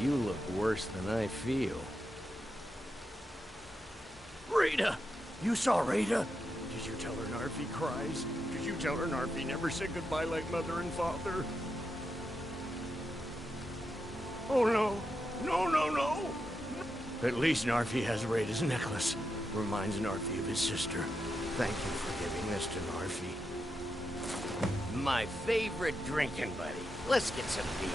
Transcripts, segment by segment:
You look worse than I feel. Rita! You saw Rita? Did you tell her Narfi cries? Did you tell her Narfi never said goodbye like mother and father? Oh no. No, no, no! At least Narfi has Rita's necklace. Reminds Narfi of his sister. Thank you for giving this to Narfi. My favorite drinking buddy. Let's get some beer.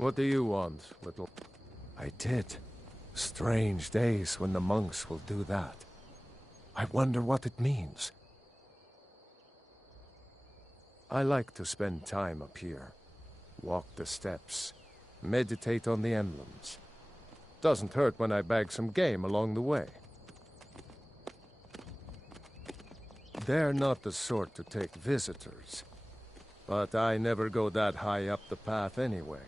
What do you want, little... I did. Strange days when the monks will do that. I wonder what it means. I like to spend time up here. Walk the steps. Meditate on the emblems. Doesn't hurt when I bag some game along the way. They're not the sort to take visitors. But I never go that high up the path anyway.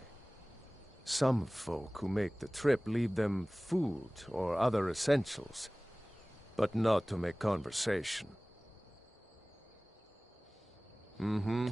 Some folk who make the trip leave them food or other essentials, but not to make conversation. Mm-hmm.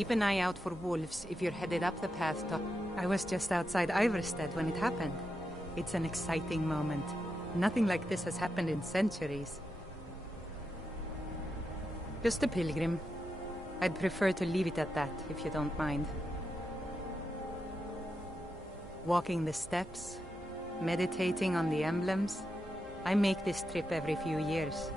Keep an eye out for wolves if you're headed up the path to... I was just outside Iverstead when it happened. It's an exciting moment. Nothing like this has happened in centuries. Just a pilgrim. I'd prefer to leave it at that, if you don't mind. Walking the steps, meditating on the emblems. I make this trip every few years.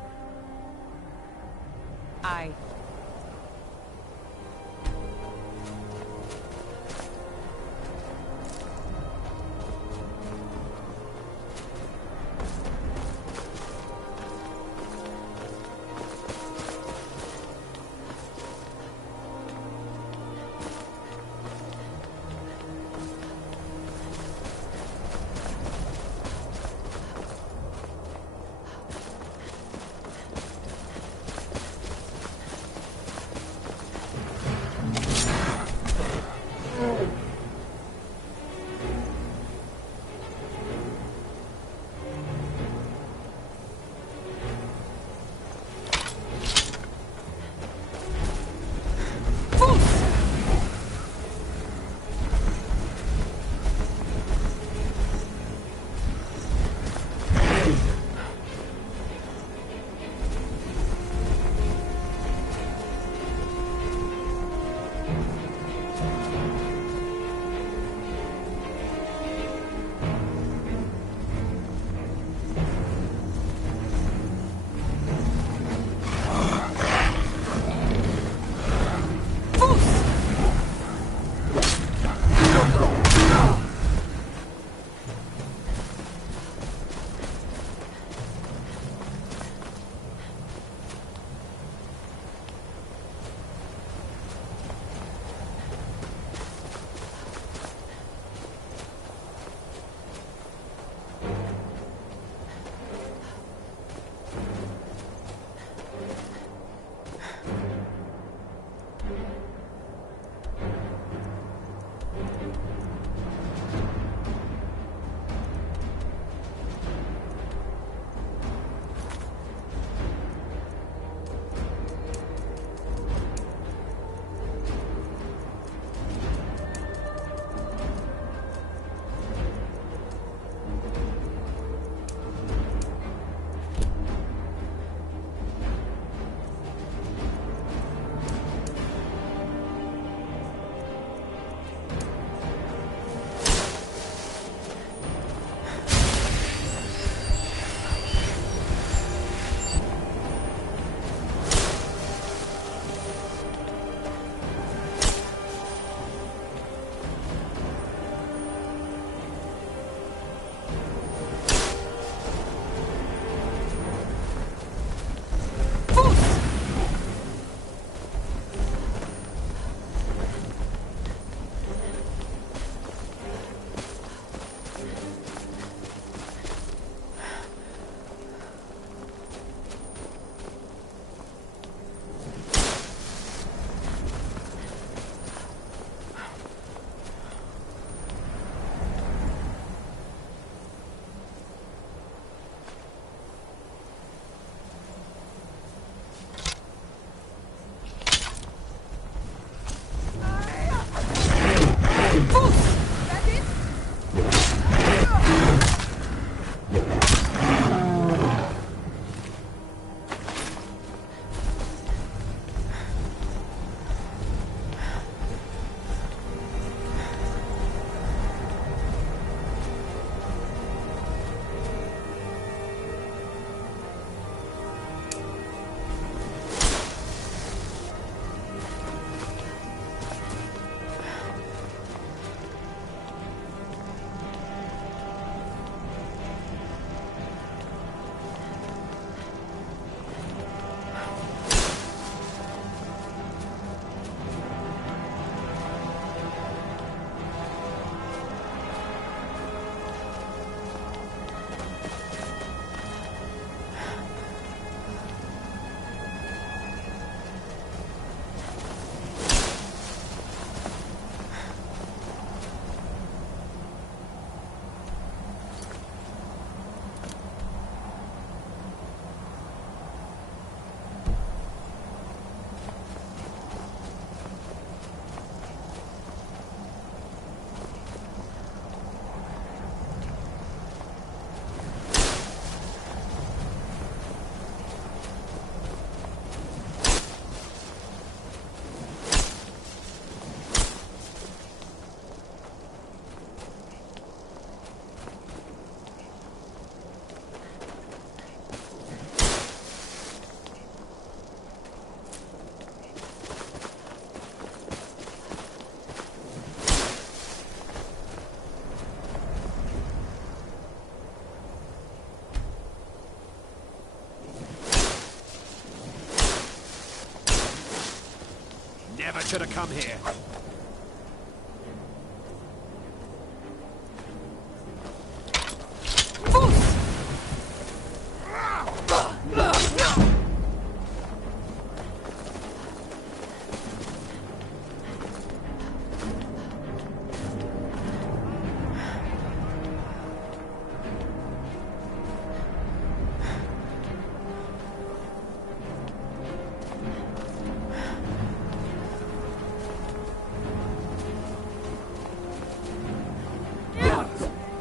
amateur to come here.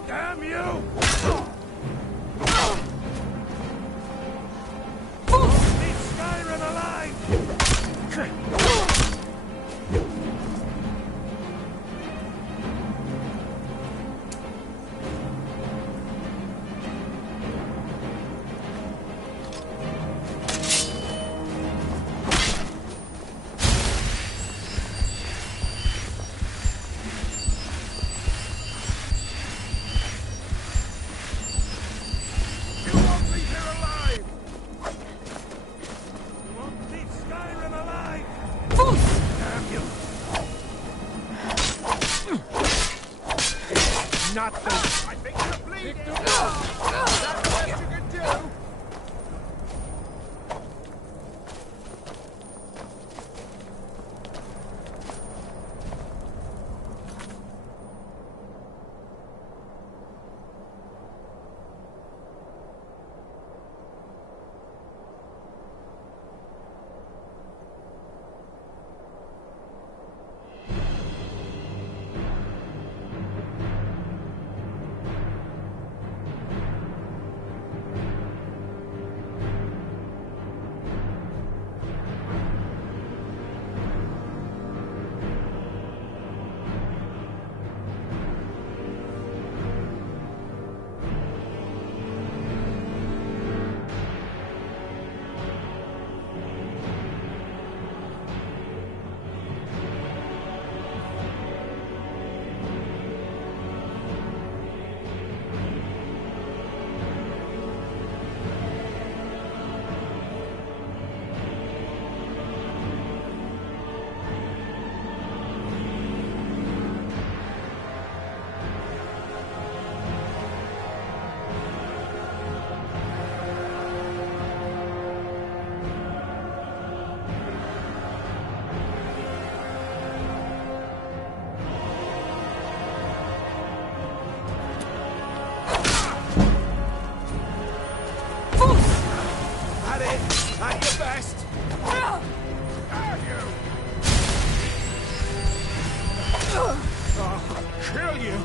Damn you! Leave Skyrim alive! You won't leave here alive! You won't leave Skyrim alive! Damn you! Not the... I think you're bleeding! That's the best you can do! At your best. Damn you! Kill you.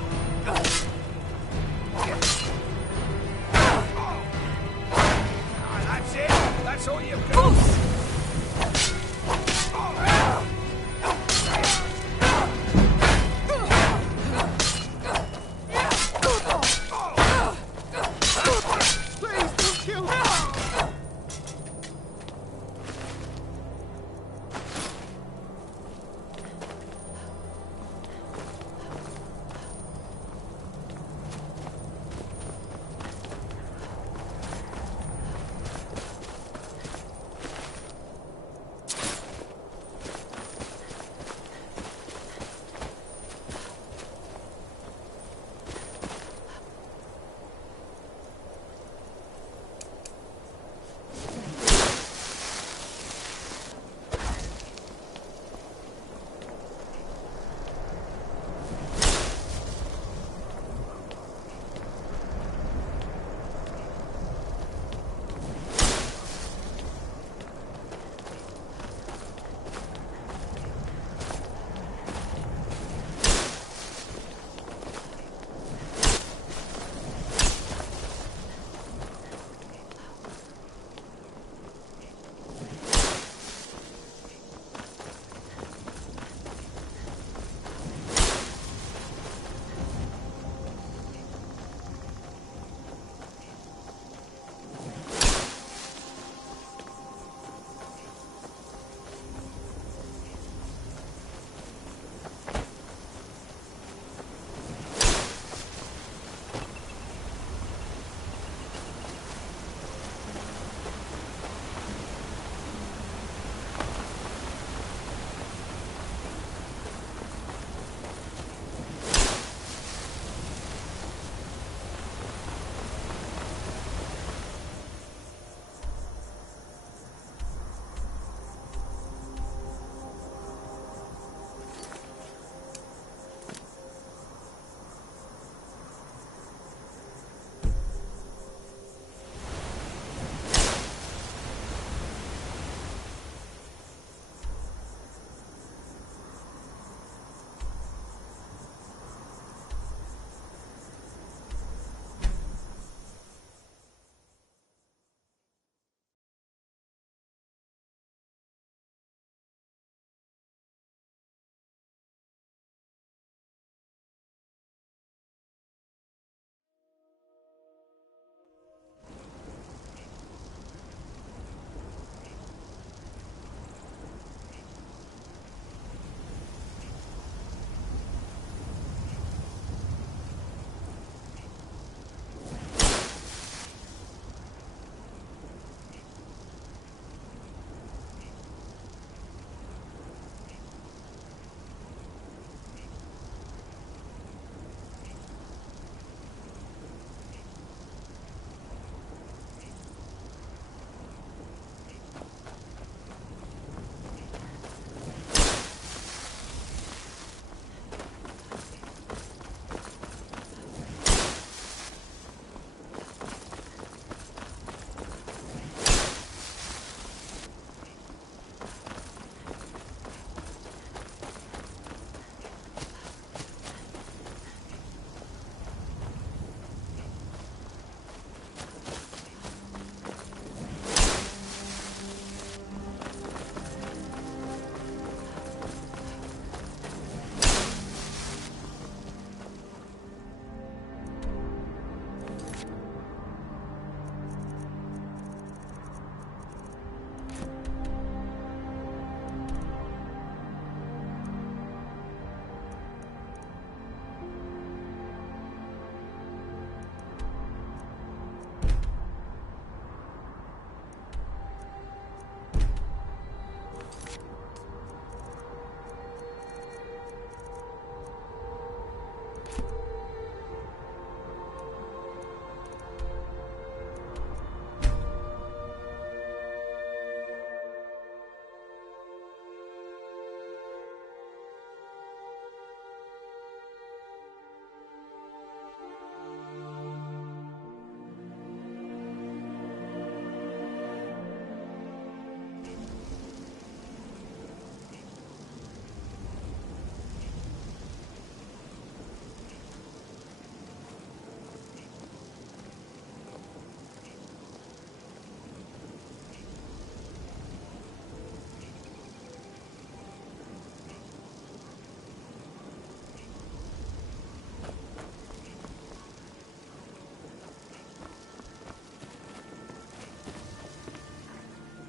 That's it! That's all you've got! Please don't kill me.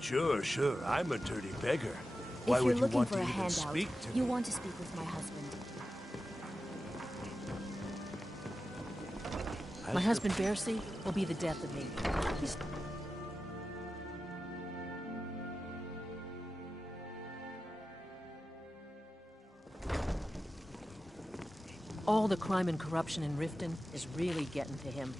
Sure, sure. I'm a dirty beggar. Why If would you're you looking want for to a even handout, speak to you me? want to speak with my husband. My husband, Bercy, will be the death of me. He's... All the crime and corruption in Riften is really getting to him.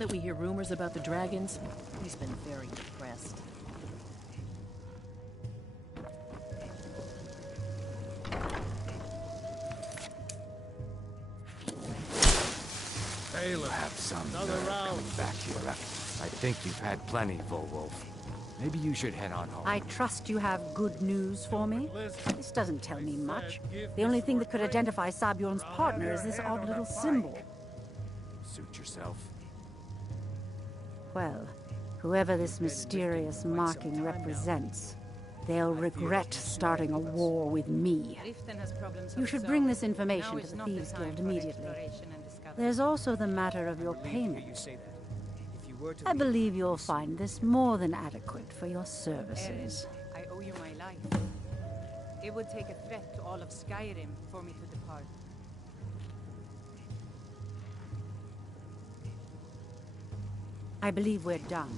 that we hear rumors about the dragons, he's been very depressed. Have some nerve coming back here. I think you've had plenty, Volwolf. Maybe you should head on home. I trust you have good news for me? This doesn't tell me much. The only thing that could identify Sabjorn's partner is this odd little symbol. Suit yourself. Well, whoever this mysterious marking represents, they'll regret starting a war with me. You should bring this information to the Thieves Guild immediately. There's also the matter of your payment. I believe you'll find this more than adequate for your services. I owe you my life. It would take a threat to all of Skyrim for me to depart. I believe we're done.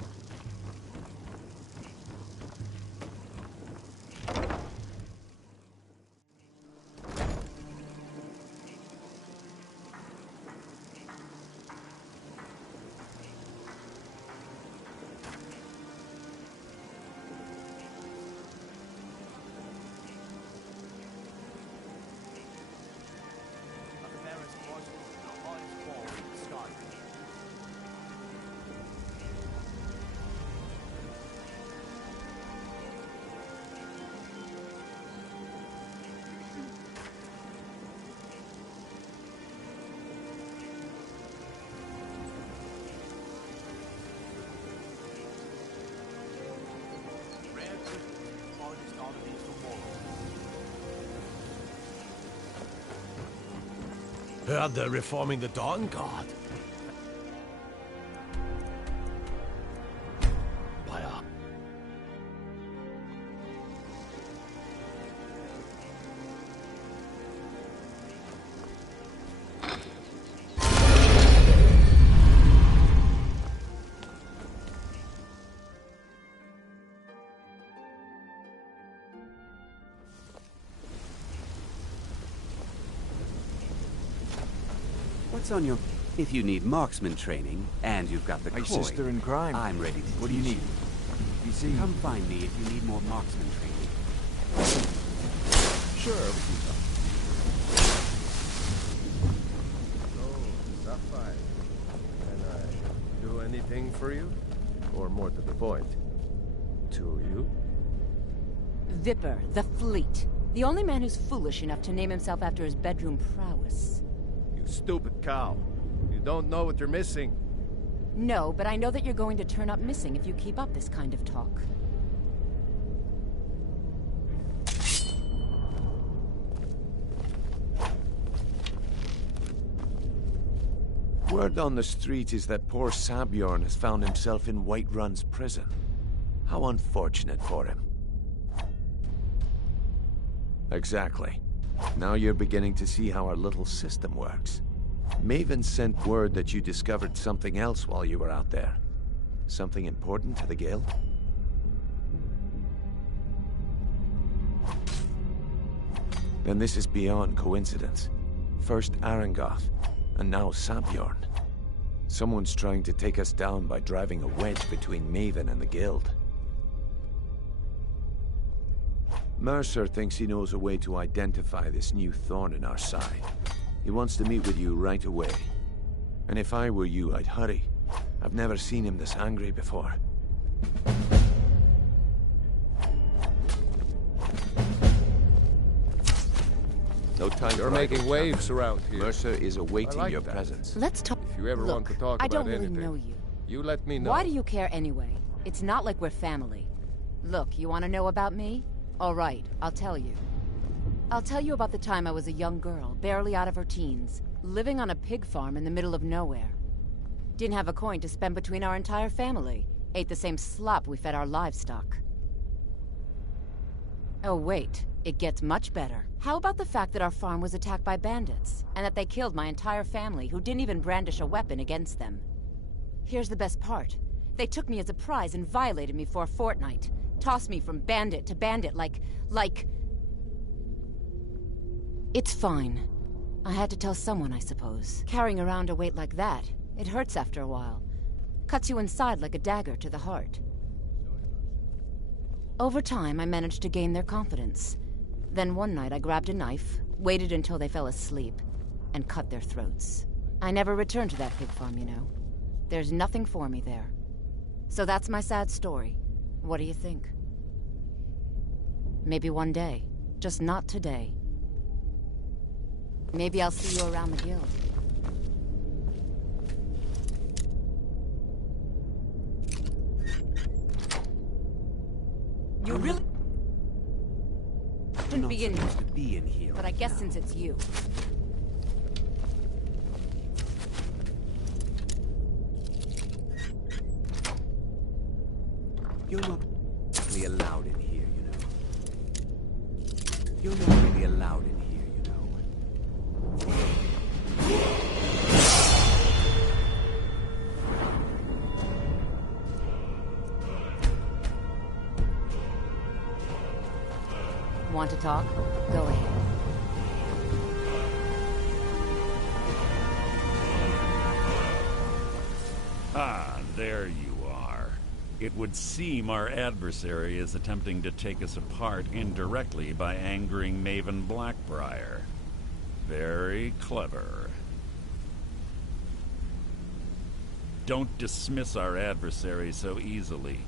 Heard they're reforming the Dawn Guard. What's on your... If you need marksman training, and you've got the My coin, sister in crime. I'm ready to What do you teach need? You see... Come find me if you need more marksman training. Sure, we can talk. Oh, Sapphire. Can I do anything for you? Or more to the point, to you? Viper, the Fleet. The only man who's foolish enough to name himself after his bedroom prowess. You stupid cow. You don't know what you're missing. No, but I know that you're going to turn up missing if you keep up this kind of talk. Word on the street is that poor Sabjorn has found himself in Whiterun's prison. How unfortunate for him. Exactly. Now you're beginning to see how our little system works. Maven sent word that you discovered something else while you were out there. Something important to the Guild? Then this is beyond coincidence. First Arangoth, and now Sabjorn. Someone's trying to take us down by driving a wedge between Maven and the Guild. Mercer thinks he knows a way to identify this new thorn in our side. He wants to meet with you right away. And if I were you, I'd hurry. I've never seen him this angry before. No time. You're making waves around here. Mercer is awaiting like your that. presence. Let's talk. If you ever want to talk I about don't really anything, know you. you let me know. Why do you care anyway? It's not like we're family. Look, you want to know about me? All right, I'll tell you. I'll tell you about the time I was a young girl, barely out of her teens, living on a pig farm in the middle of nowhere. Didn't have a coin to spend between our entire family. Ate the same slop we fed our livestock. Oh wait, it gets much better. How about the fact that our farm was attacked by bandits, and that they killed my entire family who didn't even brandish a weapon against them? Here's the best part. They took me as a prize and violated me for a fortnight. Tossed me from bandit to bandit like... It's fine. I had to tell someone, I suppose. Carrying around a weight like that, it hurts after a while. Cuts you inside like a dagger to the heart. Over time, I managed to gain their confidence. Then one night I grabbed a knife, waited until they fell asleep, and cut their throats. I never returned to that pig farm, you know. There's nothing for me there. So that's my sad story. What do you think? Maybe one day. Just not today. Maybe I'll see you around the guild. You really shouldn't be in supposed to be in here. But I guess since it's you. You're not really allowed in here, you know. You're not really allowed in here, you know. Want to talk? Go ahead. Ah, there you are. It would seem our adversary is attempting to take us apart indirectly by angering Maven Blackbriar. Very clever. Don't dismiss our adversary so easily.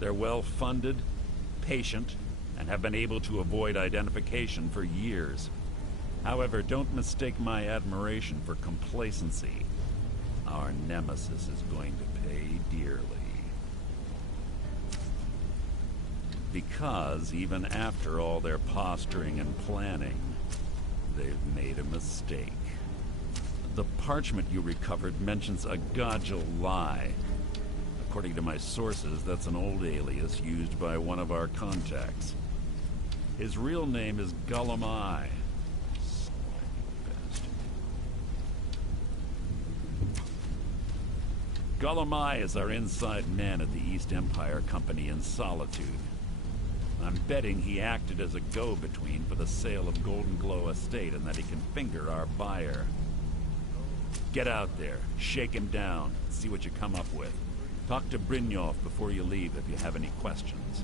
They're well-funded, patient, and have been able to avoid identification for years. However, don't mistake my admiration for complacency. Our nemesis is going to pay dearly. Because even after all their posturing and planning, they've made a mistake. The parchment you recovered mentions a Godjal lie. According to my sources, that's an old alias used by one of our contacts. His real name is Gulamai. Gulamai is our inside man at the East Empire Company in Solitude. I'm betting he acted as a go-between for the sale of Golden Glow Estate and that he can finger our buyer. Get out there, shake him down, see what you come up with. Talk to Brynjolf before you leave if you have any questions.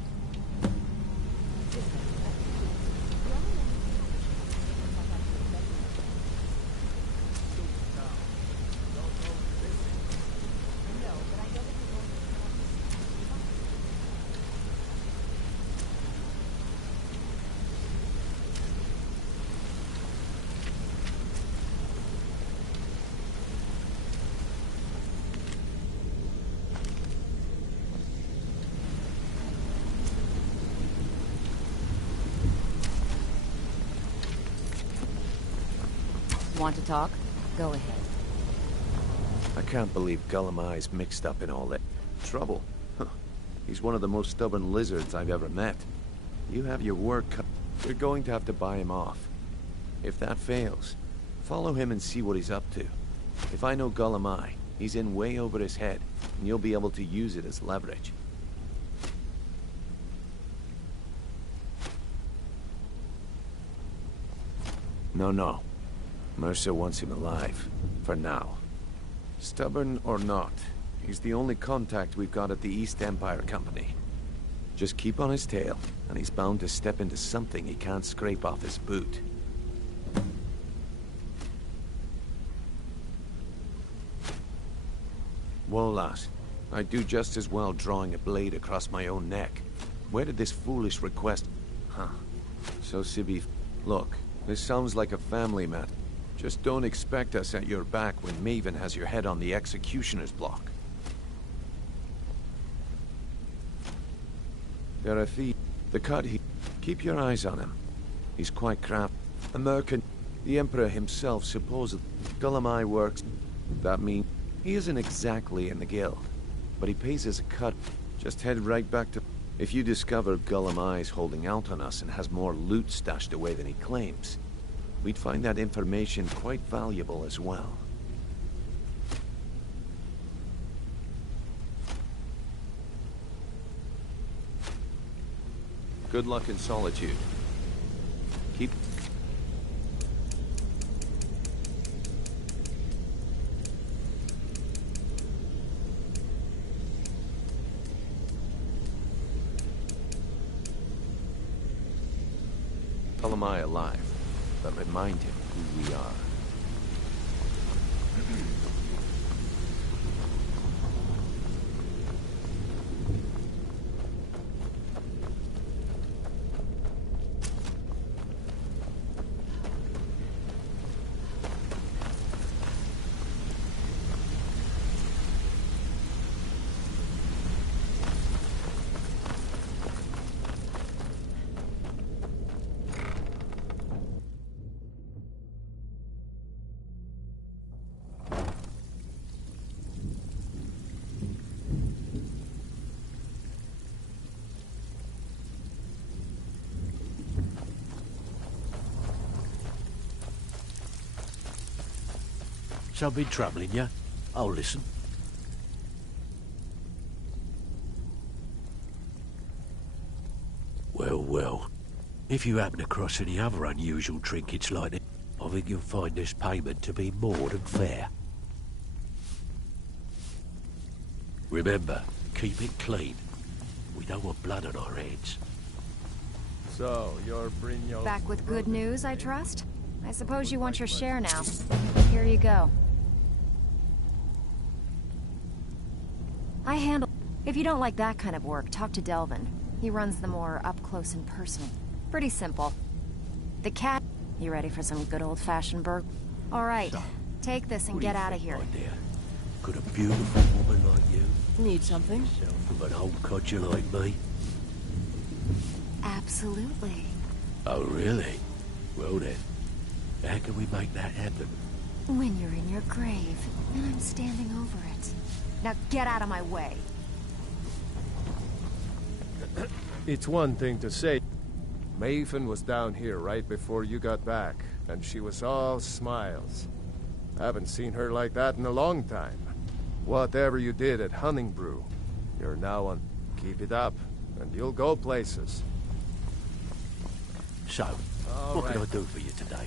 Want to talk? Go ahead. I can't believe Gulamai's mixed up in all that trouble. Huh. He's one of the most stubborn lizards I've ever met. You have your work cut. You're going to have to buy him off. If that fails, follow him and see what he's up to. If I know Gulamai, he's in way over his head, and you'll be able to use it as leverage. No. Mercer wants him alive. For now. Stubborn or not, he's the only contact we've got at the East Empire Company. Just keep on his tail, and he's bound to step into something he can't scrape off his boot. Wolas, I'd do just as well drawing a blade across my own neck. Where did this foolish request... Huh. So, Sibi, look, this sounds like a family matter. Just don't expect us at your back when Maven has your head on the executioner's block. They're a thief. The cut he... Keep your eyes on him. He's quite crafty. A merchant. The Emperor himself supposedly... Gulamai works. That means... He isn't exactly in the guild. But he pays us a cut. Just head right back to... If you discover Gulamai's holding out on us and has more loot stashed away than he claims, we'd find that information quite valuable as well. Good luck in Solitude. Keep... Jeremiah alive, but remind him who we are. Something troubling you? I'll listen. Well, well. If you happen across any other unusual trinkets like it, I think you'll find this payment to be more than fair. Remember, keep it clean. We don't want blood on our heads. So, you're Brigno's... Back with good news, I trust? I suppose you want your share now. Here you go. I handle... If you don't like that kind of work, talk to Delvin. He runs the more up-close and personal. Pretty simple. The cat... You ready for some good old-fashioned burg? All right. So, Take this and get out of here. My dear? Could a beautiful woman like you... Need something? ...self of an old codger like me? Absolutely. Oh, really? Well then, how can we make that happen? When you're in your grave, and I'm standing over it. Now get out of my way. It's one thing to say, Maven was down here right before you got back, and she was all smiles. Haven't seen her like that in a long time. Whatever you did at Hunting Brew, you're now on. Keep it up, and you'll go places. So, what can I do for you today?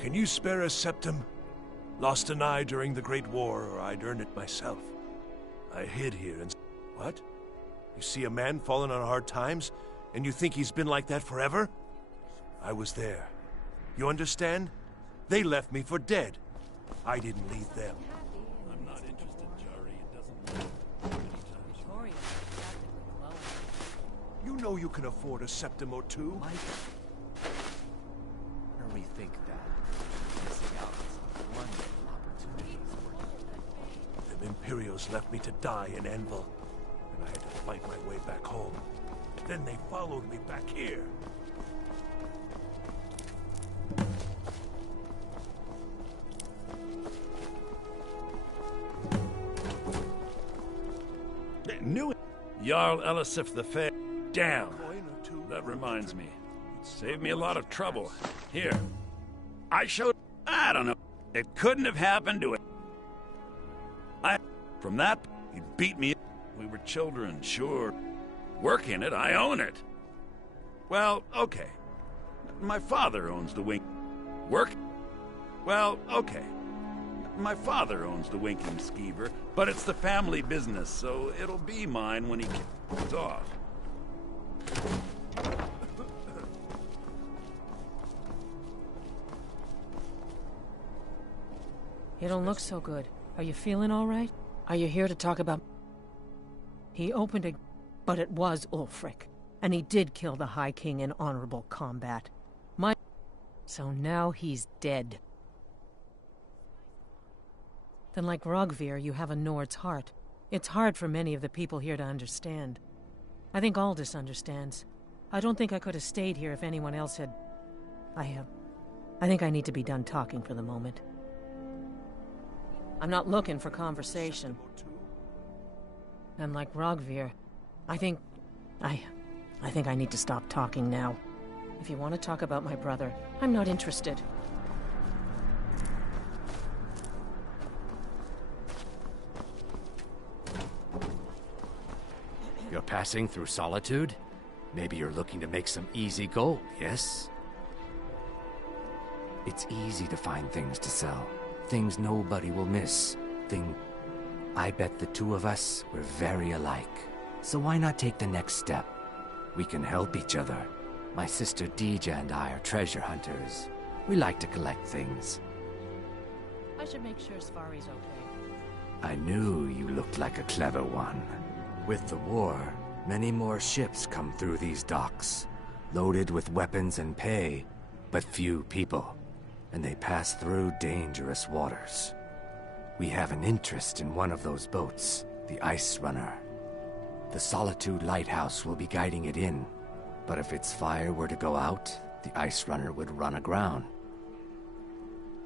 Can you spare a septum? Lost an eye during the Great War, or I'd earn it myself. I hid here and... What? You see a man falling on hard times, and you think he's been like that forever? I was there. You understand? They left me for dead. I didn't leave them. I'm not interested, Jari. It doesn't matter how many times You know you can afford a septim or two. Mike, or rethink that. Missing out on some wonderful opportunities. Them Imperials left me to die in Anvil, and I had to fight my way back home. Then they followed me back here. Knew it. Jarl Elisif the Fair. Down. That reminds me. Saved me a lot of trouble. Here. I showed... I don't know. It couldn't have happened to it. From that, he beat me. We were children, sure. Work in it, I own it. Well, okay. My father owns the wink... Work? Well, okay. My father owns the Winking Skeever, but it's the family business, so it'll be mine when he gets off. You don't look so good. Are you feeling all right? Are you here to talk about... He opened a... But it was Ulfric, and he did kill the High King in honorable combat. So now he's dead. Then like Rogvir, you have a Nord's heart. It's hard for many of the people here to understand. I think Aldous understands. I don't think I could have stayed here if anyone else had... I think I need to be done talking for the moment. I'm not looking for conversation. And like Rogvir, I think I need to stop talking now. If you want to talk about my brother, I'm not interested. You're passing through Solitude? Maybe you're looking to make some easy gold, yes? It's easy to find things to sell. Things nobody will miss. I bet the two of us were very alike. So why not take the next step? We can help each other. My sister Deeja and I are treasure hunters. We like to collect things. I should make sure Svari's okay. I knew you looked like a clever one. With the war, many more ships come through these docks, loaded with weapons and pay, but few people, and they pass through dangerous waters. We have an interest in one of those boats, the Ice Runner. The Solitude Lighthouse will be guiding it in, but if its fire were to go out, the Ice Runner would run aground.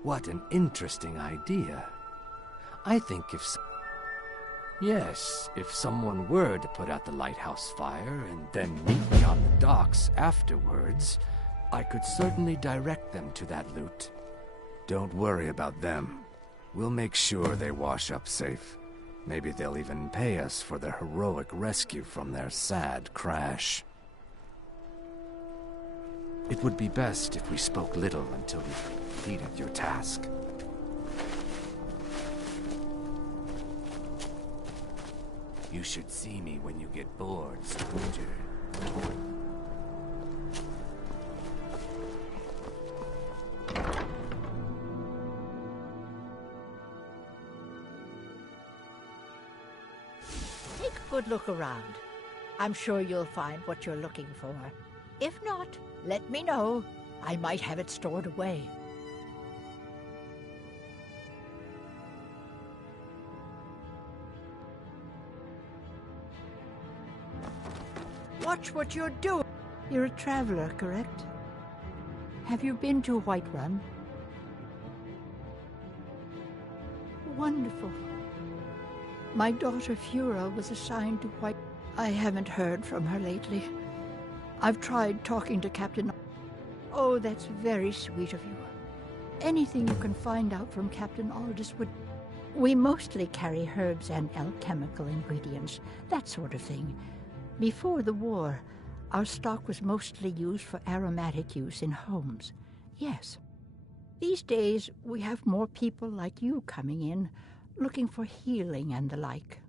What an interesting idea. I think if someone were to put out the lighthouse fire and then meet me on the docks afterwards, I could certainly direct them to that loot. Don't worry about them. We'll make sure they wash up safe. Maybe they'll even pay us for their heroic rescue from their sad crash. It would be best if we spoke little until you completed your task. You should see me when you get bored, stranger. Take a good look around. I'm sure you'll find what you're looking for. If not, let me know. I might have it stored away. Watch what you're doing. You're a traveler, correct? Have you been to Whiterun? Wonderful. My daughter Fura was assigned to White... I haven't heard from her lately. I've tried talking to Captain... Oh, that's very sweet of you. Anything you can find out from Captain Aldous would... We mostly carry herbs and alchemical ingredients, that sort of thing. Before the war, our stock was mostly used for aromatic use in homes. Yes. These days, we have more people like you coming in, looking for healing and the like.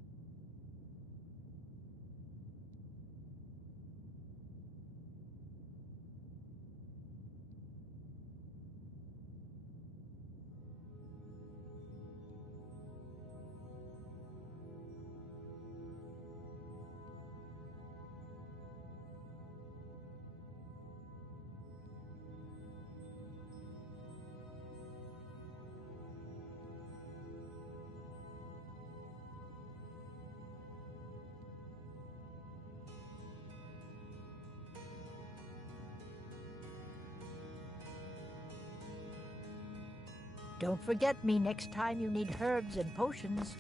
Don't forget me next time you need herbs and potions.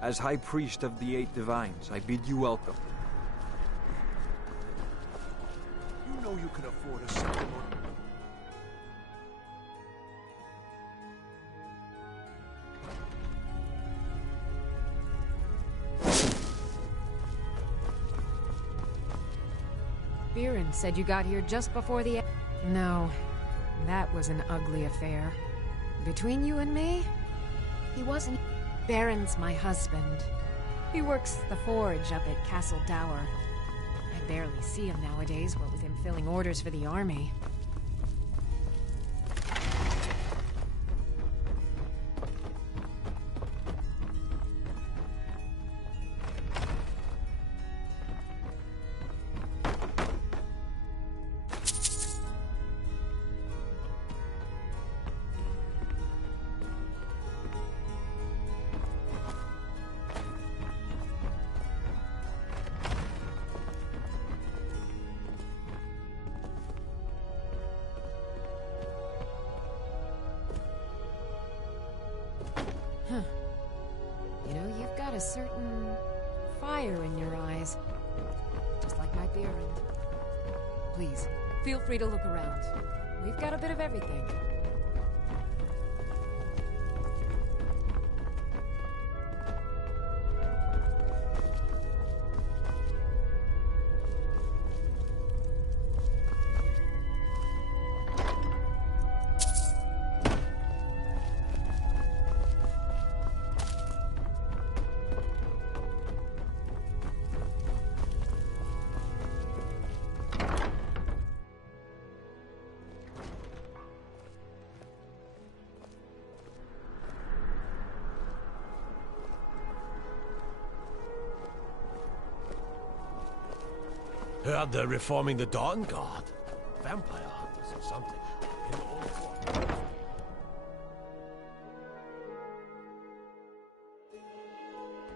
As High Priest of the Eight Divines, I bid you welcome. You know you can afford a second one. Viren said you got here just before the... No, that was an ugly affair. Between you and me, he wasn't... Baron's my husband. He works the forge up at Castle Dower. I barely see him nowadays, what with him filling orders for the army. You know, you've got a certain fire in your eyes. Just like my beer and... Please, feel free to look around. We've got a bit of everything. Heard they're reforming the Dawn Guard. Vampire hunters or something. In all form.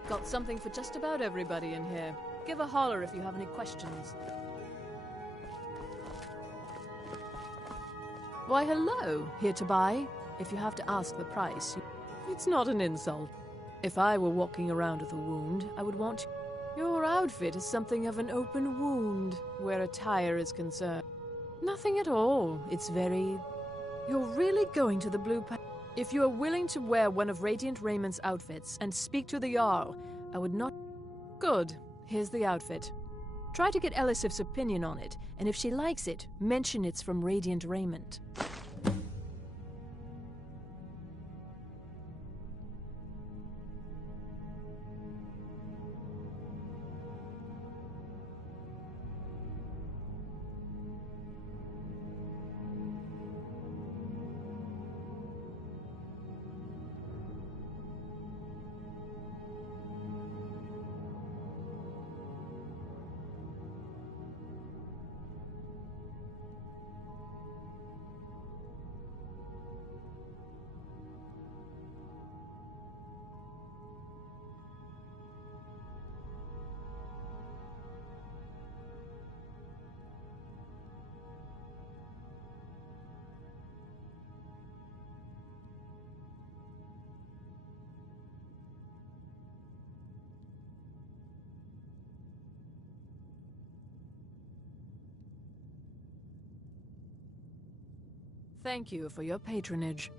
Got something for just about everybody in here. Give a holler if you have any questions. Why, hello. Here to buy? If you have to ask the price, it's not an insult. If I were walking around with a wound, I would want... Your outfit is something of an open wound, where attire is concerned. Nothing at all. It's very... You're really going to the Blue Pa... If you are willing to wear one of Radiant Raymond's outfits and speak to the Jarl, I would not... Good. Here's the outfit. Try to get Elisif's opinion on it, and if she likes it, mention it's from Radiant Raymond. Thank you for your patronage.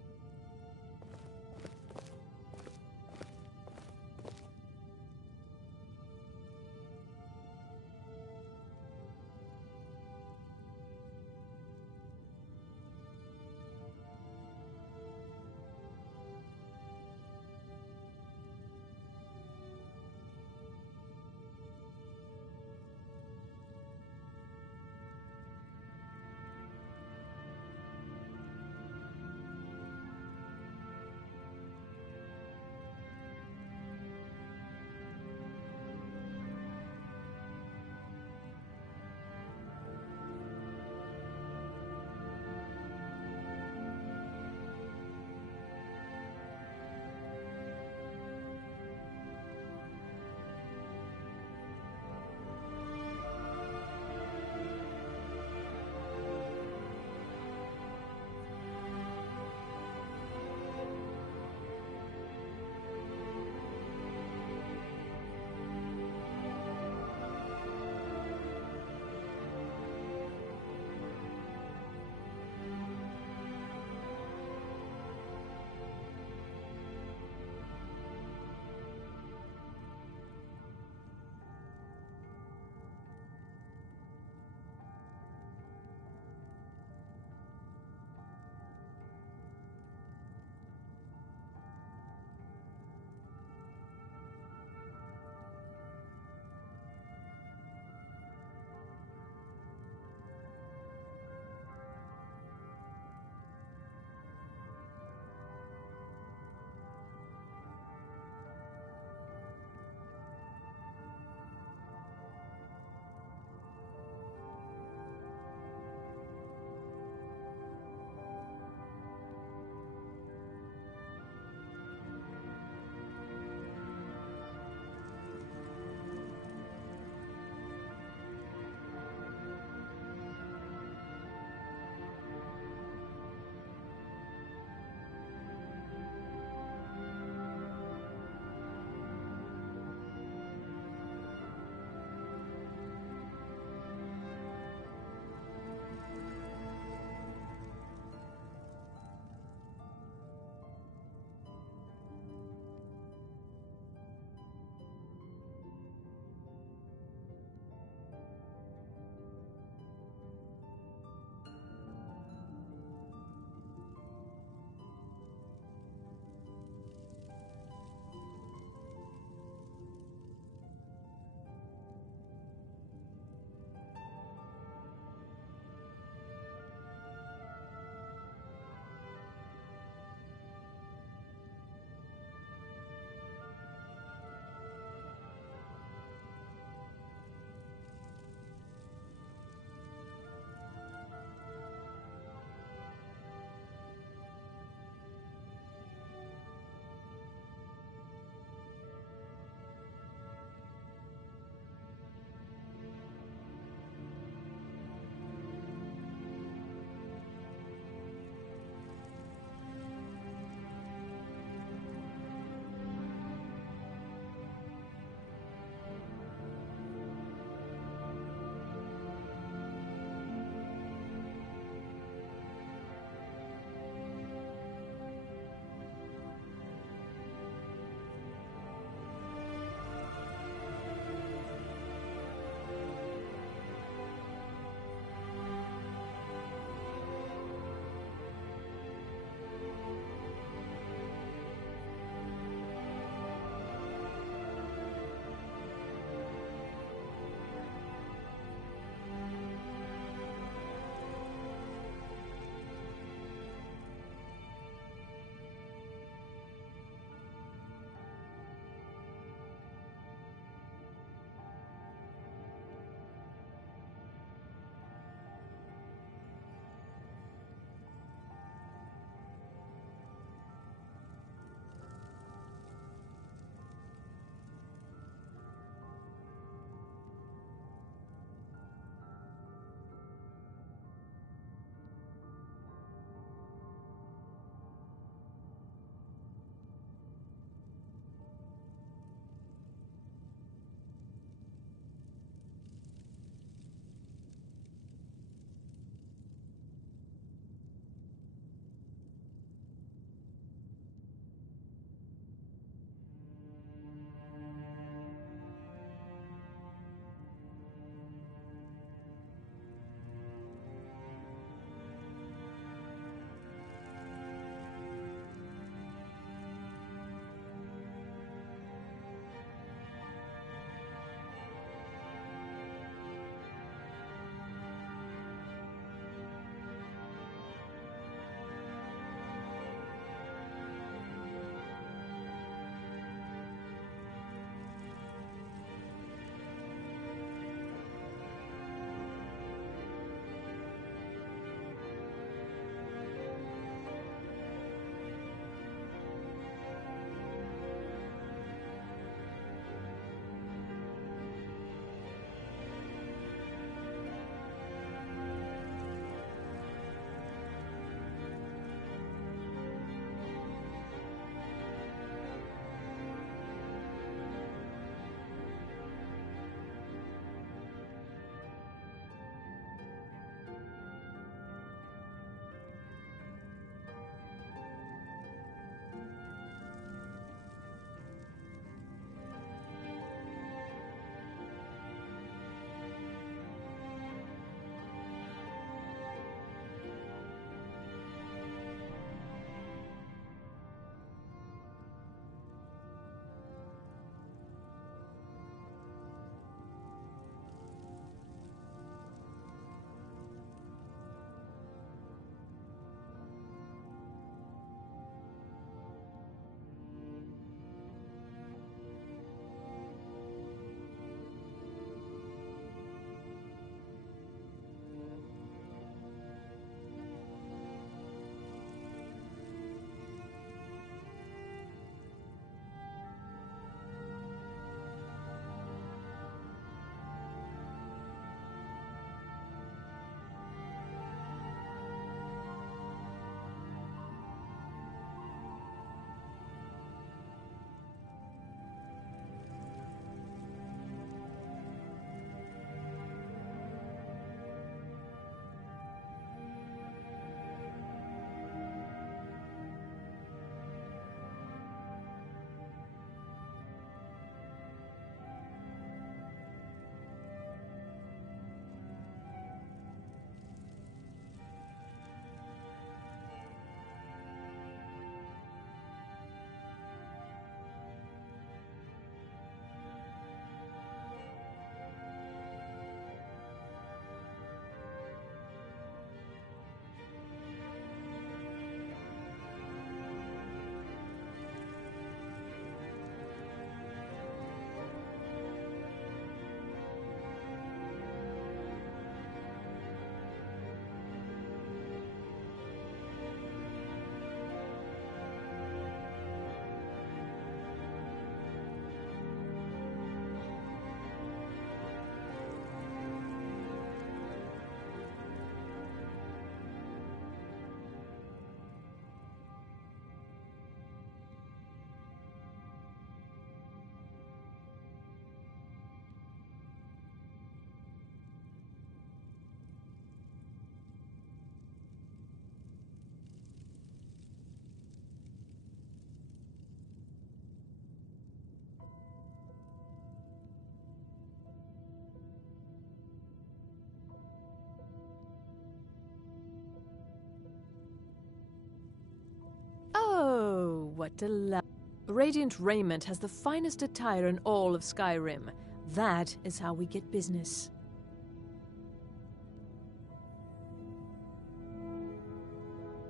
what delight. Radiant Raiment has the finest attire in all of Skyrim. That is how we get business.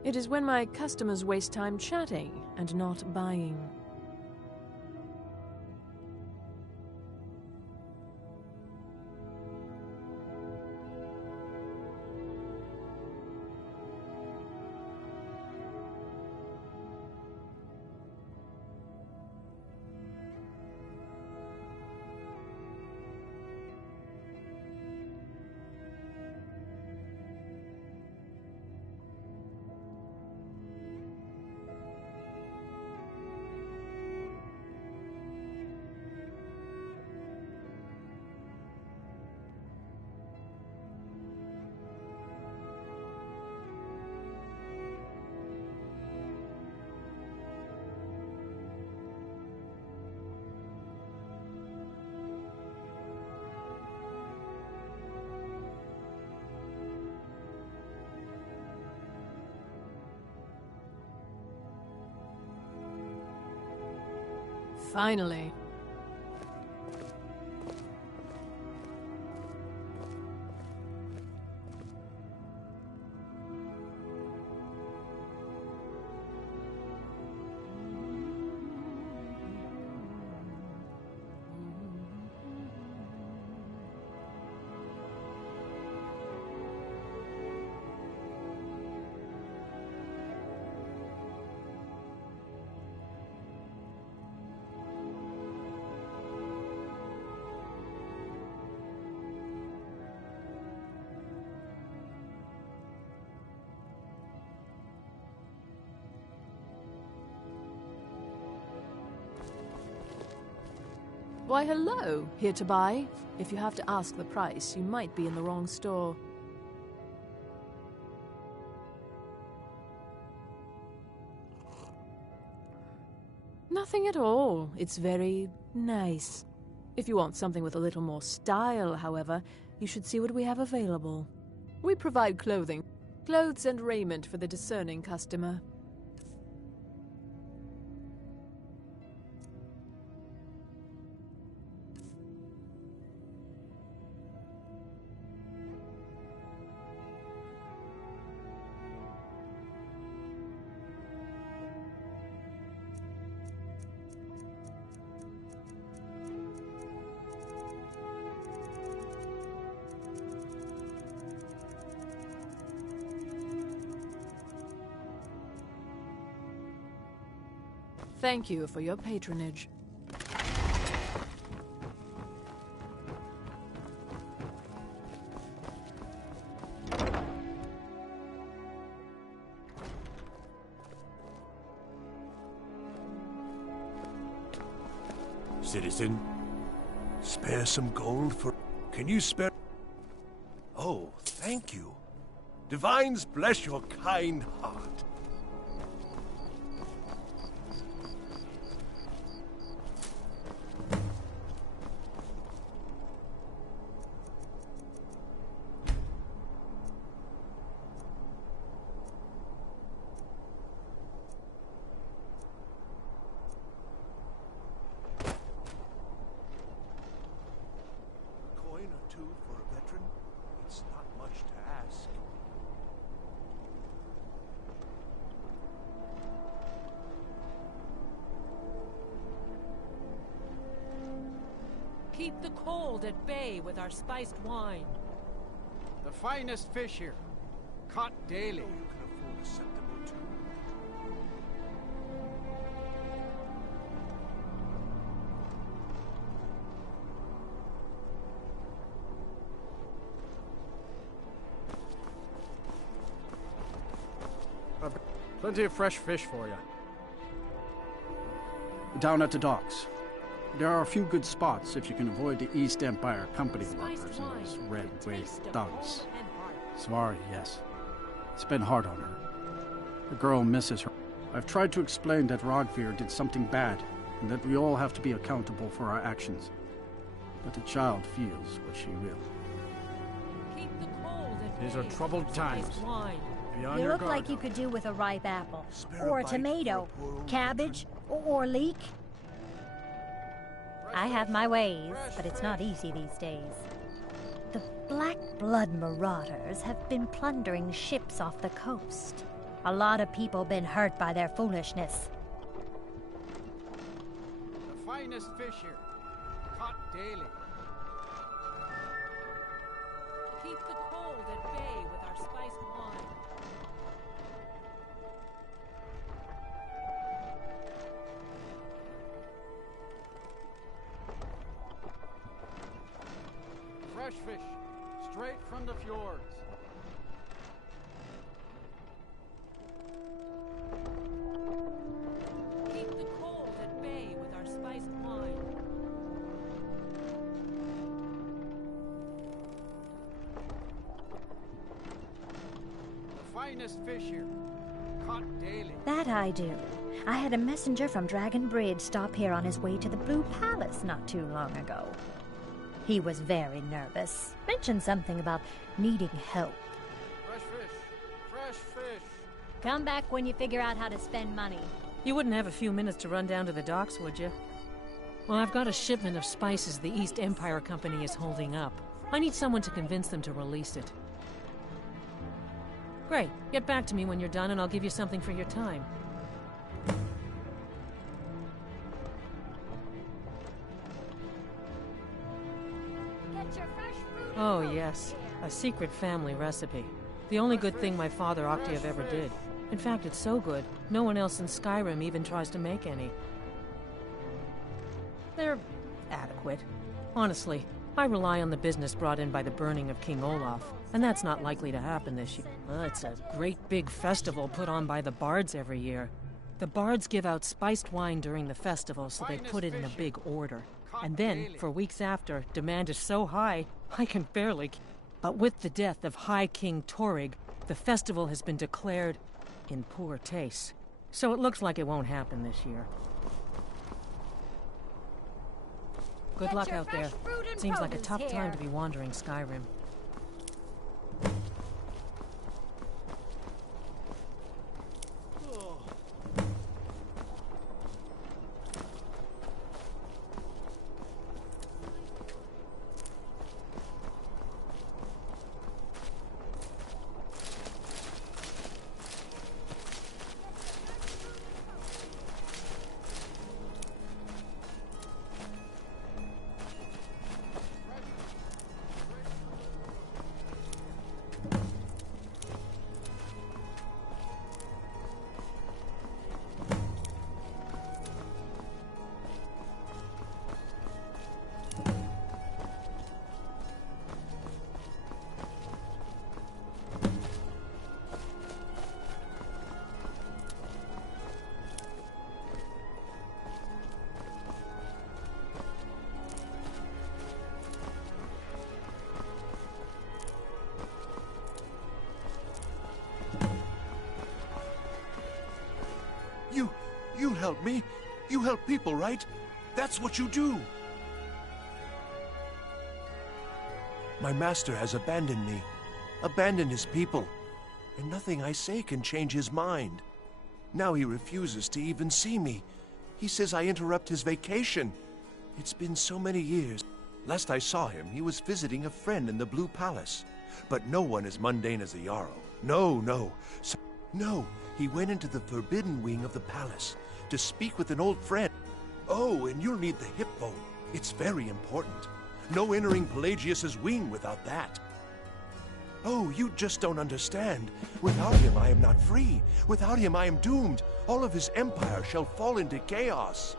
It is when my customers waste time chatting and not buying. Finally. Why, hello. Here to buy? If you have to ask the price, you might be in the wrong store. Nothing at all. It's very nice. If you want something with a little more style, however, you should see what we have available. We provide clothing, clothes and raiment for the discerning customer. Thank you for your patronage. Citizen, spare some gold for... Can you spare... Oh, thank you. Divines bless your kind heart. For a veteran, it's not much to ask. Keep the cold at bay with our spiced wine. The finest fish here. Caught daily. You can afford a acceptable too. Plenty of fresh fish for you. Down at the docks. There are a few good spots if you can avoid the East Empire Company workers and those red-waved thugs. Sorry, yes. It's been hard on her. The girl misses her. I've tried to explain that Rogvir did something bad, and that we all have to be accountable for our actions. But the child feels what she will. Keep the cold at These are bay troubled with times. spiced wine. Be on You your look guard, like you could do with a ripe apple, or a tomato, cabbage, or leek. I have my ways, but it's not easy these days. The Black Blood marauders have been plundering ships off the coast. A lot of people been hurt by their foolishness. The finest fish here, caught daily. Keep the cold at bay with our spiced wine. Fresh fish, straight from the fjords. Keep the cold at bay with our spiced wine. The finest fish here, caught daily. That I do. I had a messenger from Dragon Bridge stop here on his way to the Blue Palace not too long ago. He was very nervous. Mentioned something about needing help. Fresh fish, fresh fish. Come back when you figure out how to spend money. You wouldn't have a few minutes to run down to the docks, would you? Well, I've got a shipment of spices the East Empire Company is holding up. I need someone to convince them to release it. Great. Get back to me when you're done and I'll give you something for your time. Oh, yes. A secret family recipe. The only good thing my father Octave ever did. In fact, it's so good, no one else in Skyrim even tries to make any. They're adequate. Honestly, I rely on the business brought in by the burning of King Olaf, and that's not likely to happen this year. It's a great big festival put on by the bards every year. The bards give out spiced wine during the festival, so they put it in a big order. And then, for weeks after, demand is so high, I can barely... But with the death of High King Torrig, the festival has been declared in poor taste. So it looks like it won't happen this year. Good luck out there. Seems like a tough time to be wandering Skyrim. You help me. You help people, right? That's what you do. My master has abandoned me, abandoned his people, and nothing I say can change his mind. Now he refuses to even see me. He says I interrupt his vacation. It's been so many years. Last I saw him, he was visiting a friend in the Blue Palace. But no one as mundane as a Jarl. No. No, he went into the forbidden wing of the palace to speak with an old friend. Oh, and you'll need the hip bone. It's very important. No entering Pelagius's wing without that. Oh, you just don't understand. Without him, I am not free. Without him, I am doomed. All of his empire shall fall into chaos.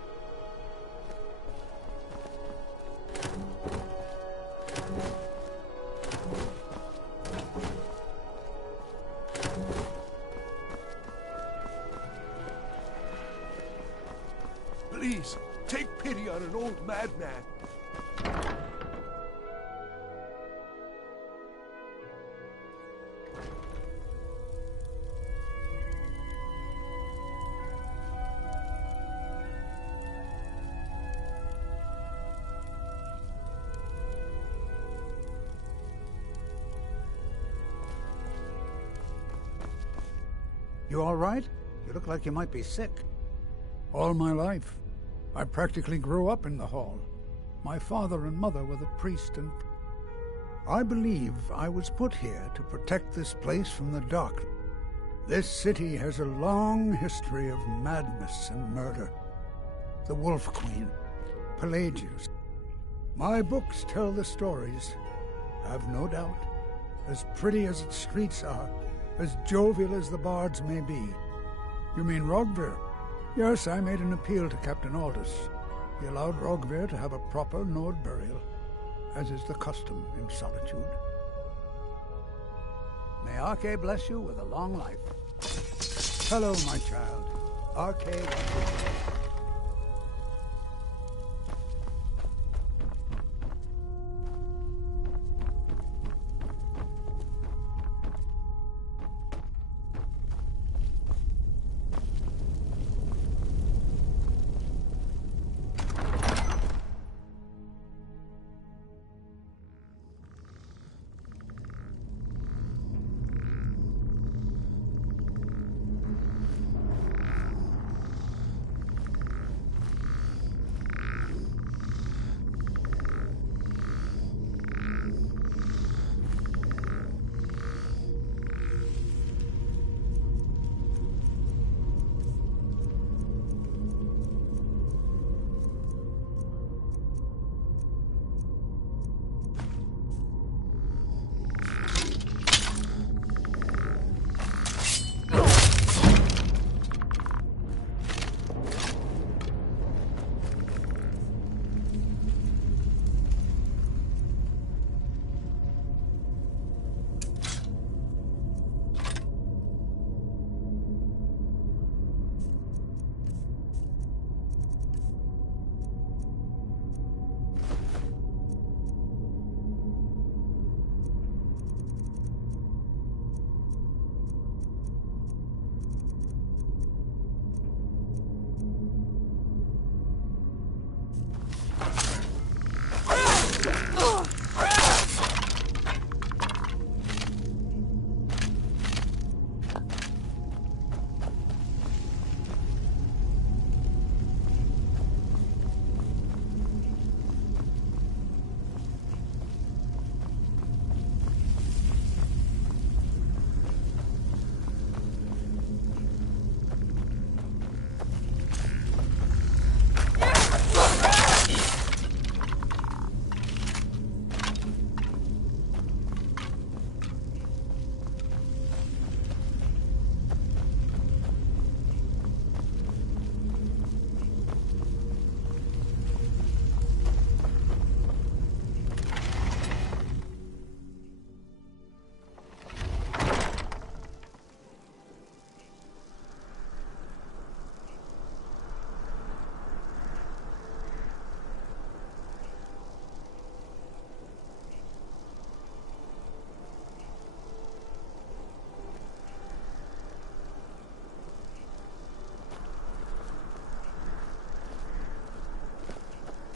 Please, take pity on an old madman. You all right? You look like you might be sick. All my life. I practically grew up in the hall. My father and mother were the priest and... I believe I was put here to protect this place from the dark. This city has a long history of madness and murder. The Wolf Queen, Pelagius. My books tell the stories. Have no doubt. As pretty as its streets are, as jovial as the bards may be. You mean Rogvir? Yes, I made an appeal to Captain Aldous. He allowed Rogvir to have a proper Nord burial, as is the custom in Solitude. May Arche bless you with a long life. Hello, my child. Arche wants you.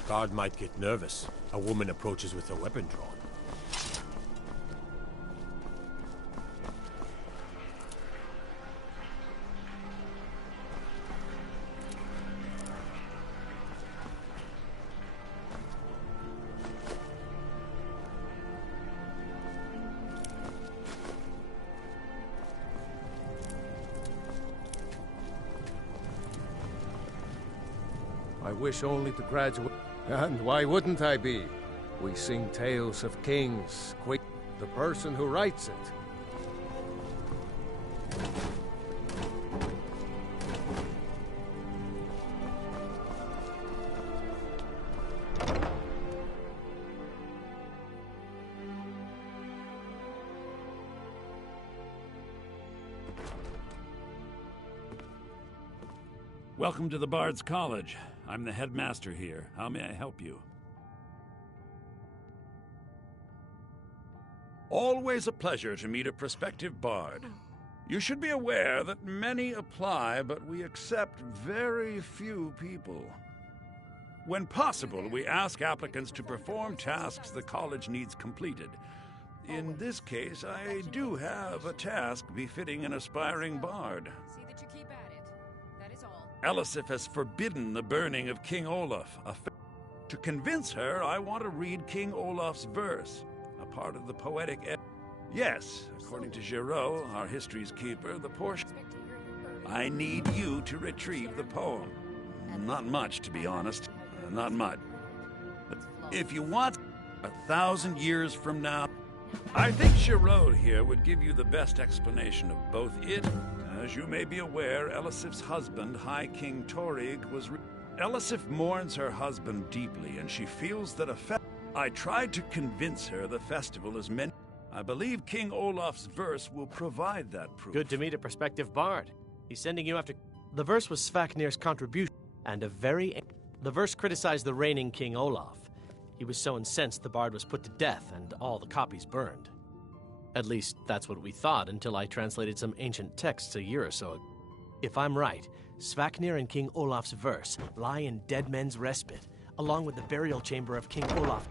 Guard might get nervous. A woman approaches with her weapon drawn. I wish only to graduate. And why wouldn't I be? We sing tales of kings, queen, the person who writes it. Welcome to the Bard's College. I'm the headmaster here. How may I help you? Always a pleasure to meet a prospective bard. You should be aware that many apply, but we accept very few people. When possible, we ask applicants to perform tasks the college needs completed. In this case, I do have a task befitting an aspiring bard. See that you keep at it. That is all. Elisif has forbidden the burning of King Olaf. To convince her, I want to read King Olaf's verse, a part of the poetic... Yes, according to Giraud, our history's keeper, the portion... I need you to retrieve the poem. Not much, to be honest. Not much. But if you want 1,000 years from now, I think Giraud here would give you the best explanation of both it. As you may be aware, Elisif's husband, High King Torig, was... Elisif mourns her husband deeply, and she feels that I tried to convince her the festival is meant... I believe King Olaf's verse will provide that proof. Good to meet a prospective bard. He's sending you after... The verse was Svaknir's contribution, and the verse criticized the reigning King Olaf. He was so incensed the bard was put to death, and all the copies burned. At least, that's what we thought until I translated some ancient texts a year or so ago. If I'm right, Svaknir and King Olaf's verse lie in Dead Men's Respite, along with the burial chamber of King Olaf.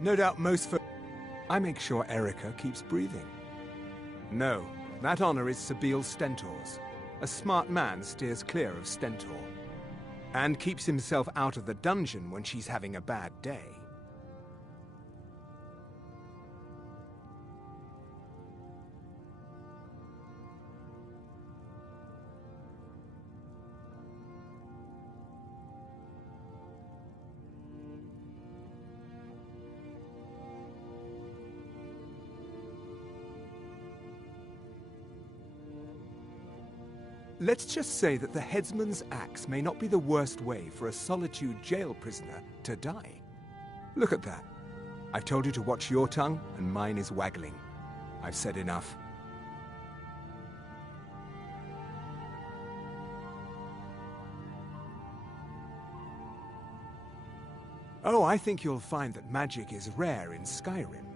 No doubt most folk... I make sure Erica keeps breathing. No, that honor is Sabil Stentor's. A smart man steers clear of Stentor. And keeps himself out of the dungeon when she's having a bad day. Let's just say that the headsman's axe may not be the worst way for a Solitude jail prisoner to die. Look at that. I've told you to watch your tongue, and mine is waggling. I've said enough. Oh, I think you'll find that magic is rare in Skyrim.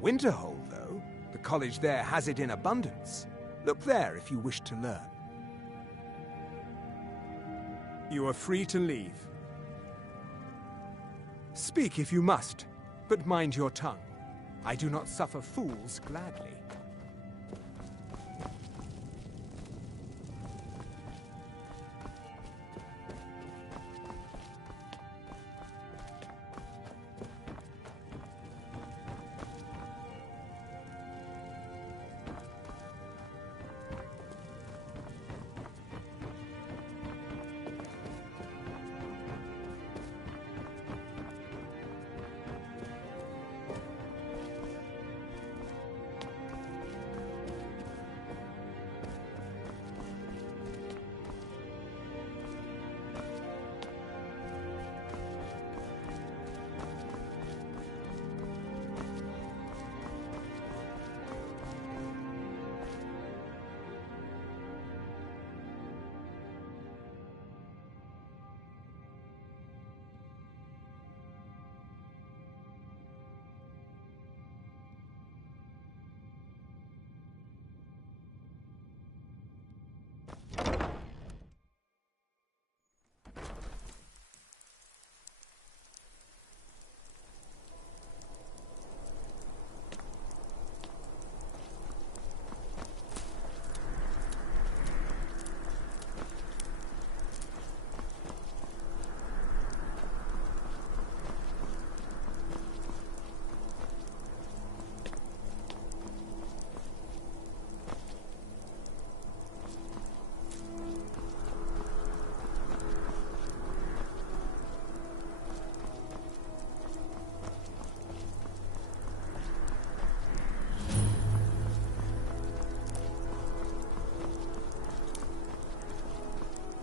Winterhold, though, the college there has it in abundance. Look there if you wish to learn. You are free to leave. Speak if you must, but mind your tongue. I do not suffer fools gladly.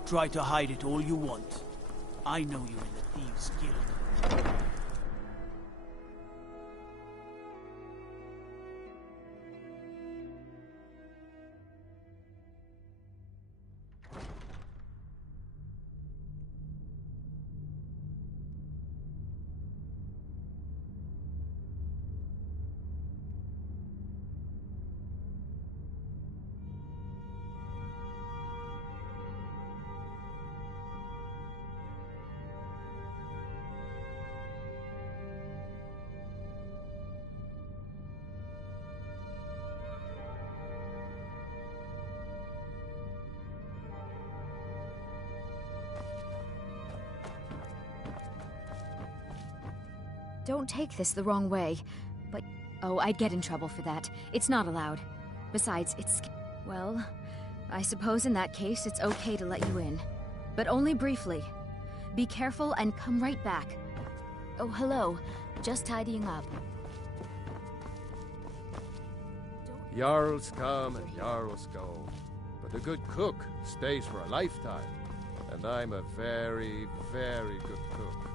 Try to hide it all you want. I know you in the Thieves' Guild. Don't take this the wrong way, but... Oh, I'd get in trouble for that. It's not allowed. Besides, it's... Well, I suppose in that case it's okay to let you in. But only briefly. Be careful and come right back. Oh, hello. Just tidying up. Jarls come and Jarls go, but a good cook stays for a lifetime. And I'm a very, very good cook.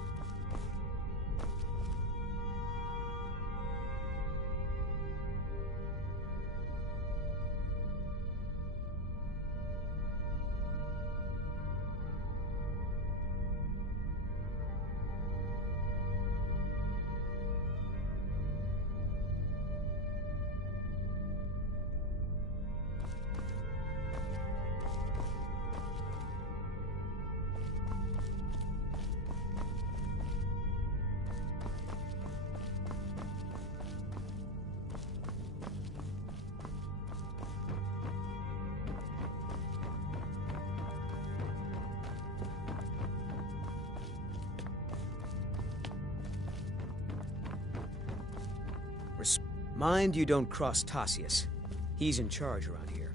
Mind you don't cross Tassius. He's in charge around here.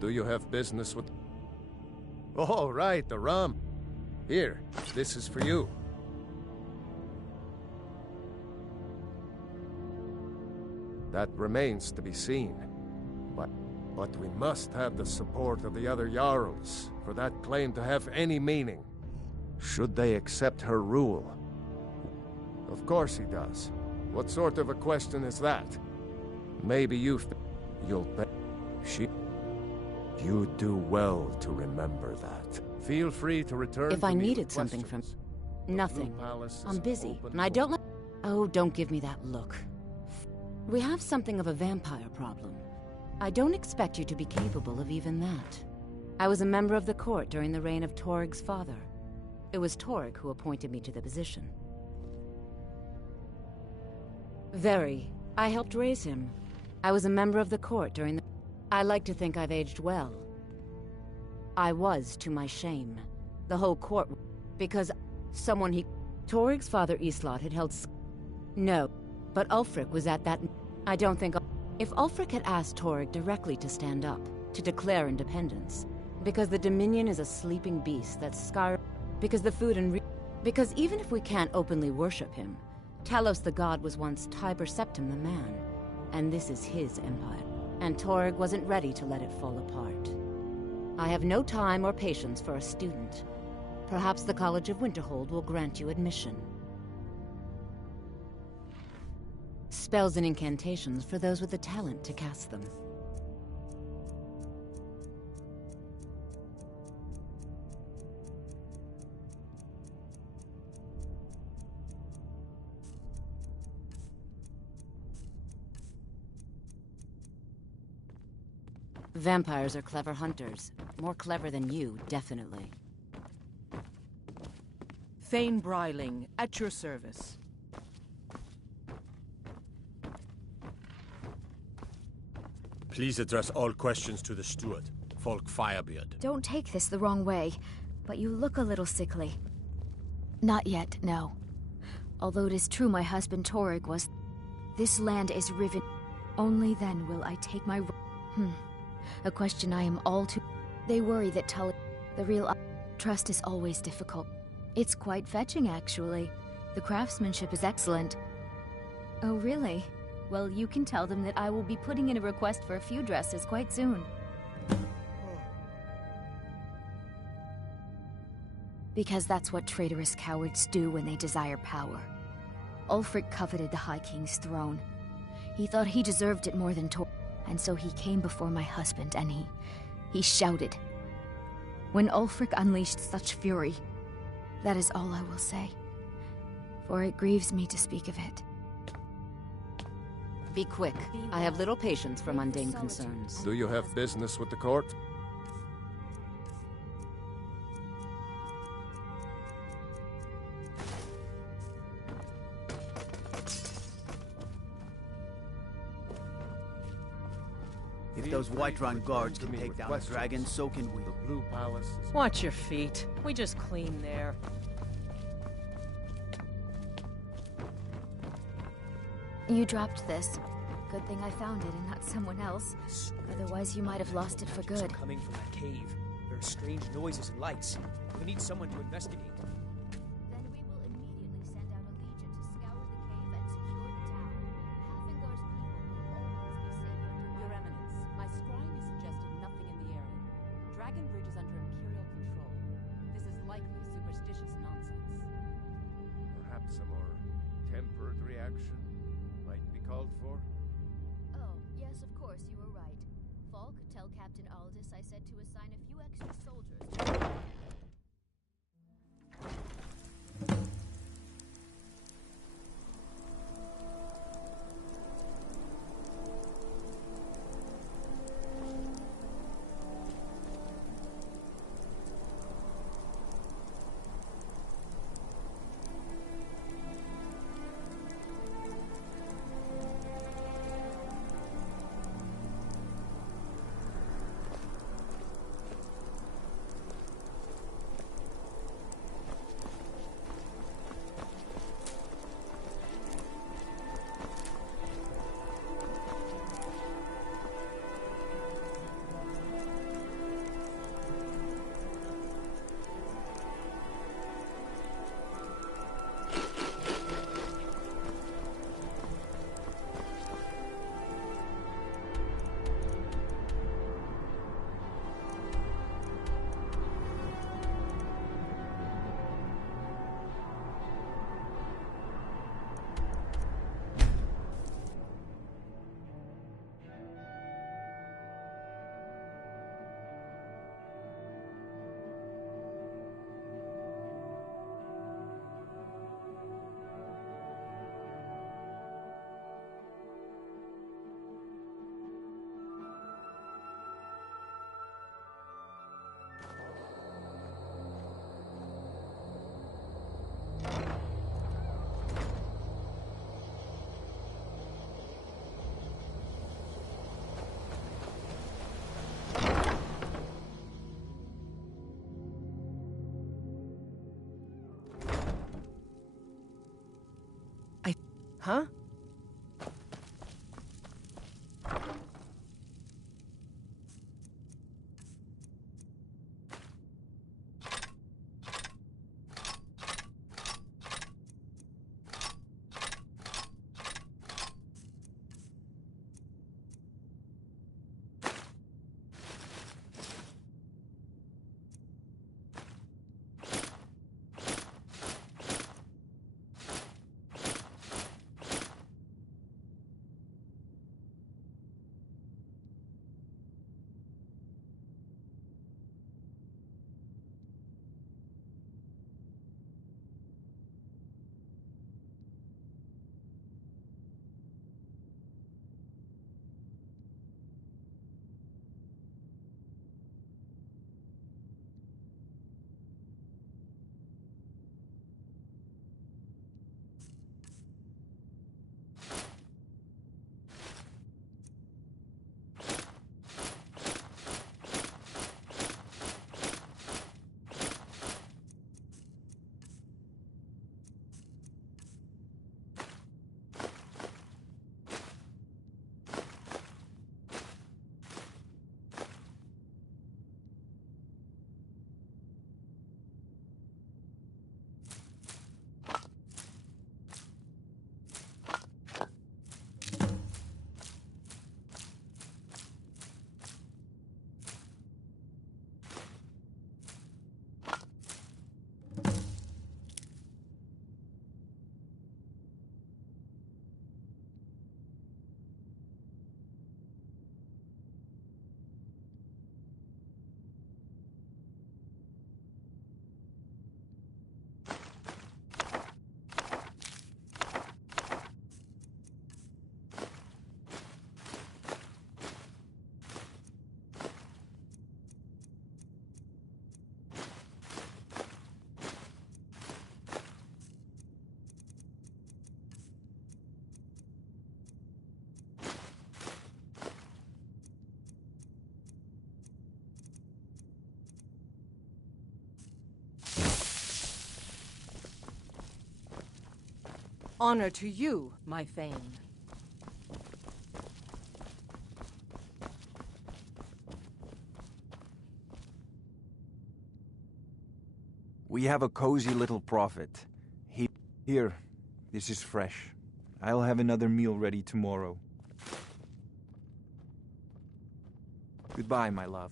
Do you have business with... Oh, right, the rum. Here, this is for you. That remains to be seen. But we must have the support of the other Jarls for that claim to have any meaning. Should they accept her rule? Of course he does. What sort of a question is that? Maybe you'll bet you do well to remember that. Feel free to return if to I me needed with something from... questions. Nothing. I'm busy, and I don't like... Oh, don't give me that look. We have something of a vampire problem. I don't expect you to be capable of even that. I was a member of the court during the reign of Torg's father. It was Torg who appointed me to the position. Very. I helped raise him. I was a member of the court during the... I like to think I've aged well. I was, to my shame. The whole court... Because someone he... Torg's father Islot had held... No, but Ulfric was at that... I don't think... If Ulfric had asked Torg directly to stand up, to declare independence, because the Dominion is a sleeping beast that's scar... Because the food and... Because even if we can't openly worship him, Talos the god was once Tiber Septim the man, and this is his empire. And Torg wasn't ready to let it fall apart. I have no time or patience for a student. Perhaps the College of Winterhold will grant you admission. Spells and incantations for those with the talent to cast them. Vampires are clever hunters. More clever than you, definitely. Thane Bryling, at your service. Please address all questions to the steward, Folk Firebeard. Don't take this the wrong way, but you look a little sickly. Not yet, no. Although it is true my husband Torg was... This land is riven. Only then will I take my... A question I am all too... They worry that Tully... The real... Trust is always difficult. It's quite fetching, actually. The craftsmanship is excellent. Oh, really? Well, you can tell them that I will be putting in a request for a few dresses quite soon. Because that's what traitorous cowards do when they desire power. Ulfric coveted the High King's throne. He thought he deserved it more than Tor, and so he came before my husband and he shouted. When Ulfric unleashed such fury, that is all I will say. For it grieves me to speak of it. Be quick. I have little patience for mundane concerns. Do you have business with the court? If those Whiterun guards can take down a dragon, so can we. The Blue Palace is... Watch your feet. We just clean there. You dropped this. Good thing I found it and not someone else. Otherwise, you might have lost it for good. Coming from that cave. There are strange noises and lights. We need someone to investigate. Then we will immediately send out a legion to scour the cave and secure the town. Halfingar's people will always be safe under Your Eminence, my scrying has suggested nothing in the area. Dragon Bridge is under Imperial control. This is likely superstitious nonsense. Perhaps a more tempered reaction might be called for? Oh, yes, of course, you were right. Falk, tell Captain Aldous I said to assign a few extra soldiers. huh? Honor to you, my Thane. We have a cozy little prophet. Here, this is fresh. I'll have another meal ready tomorrow. Goodbye, my love.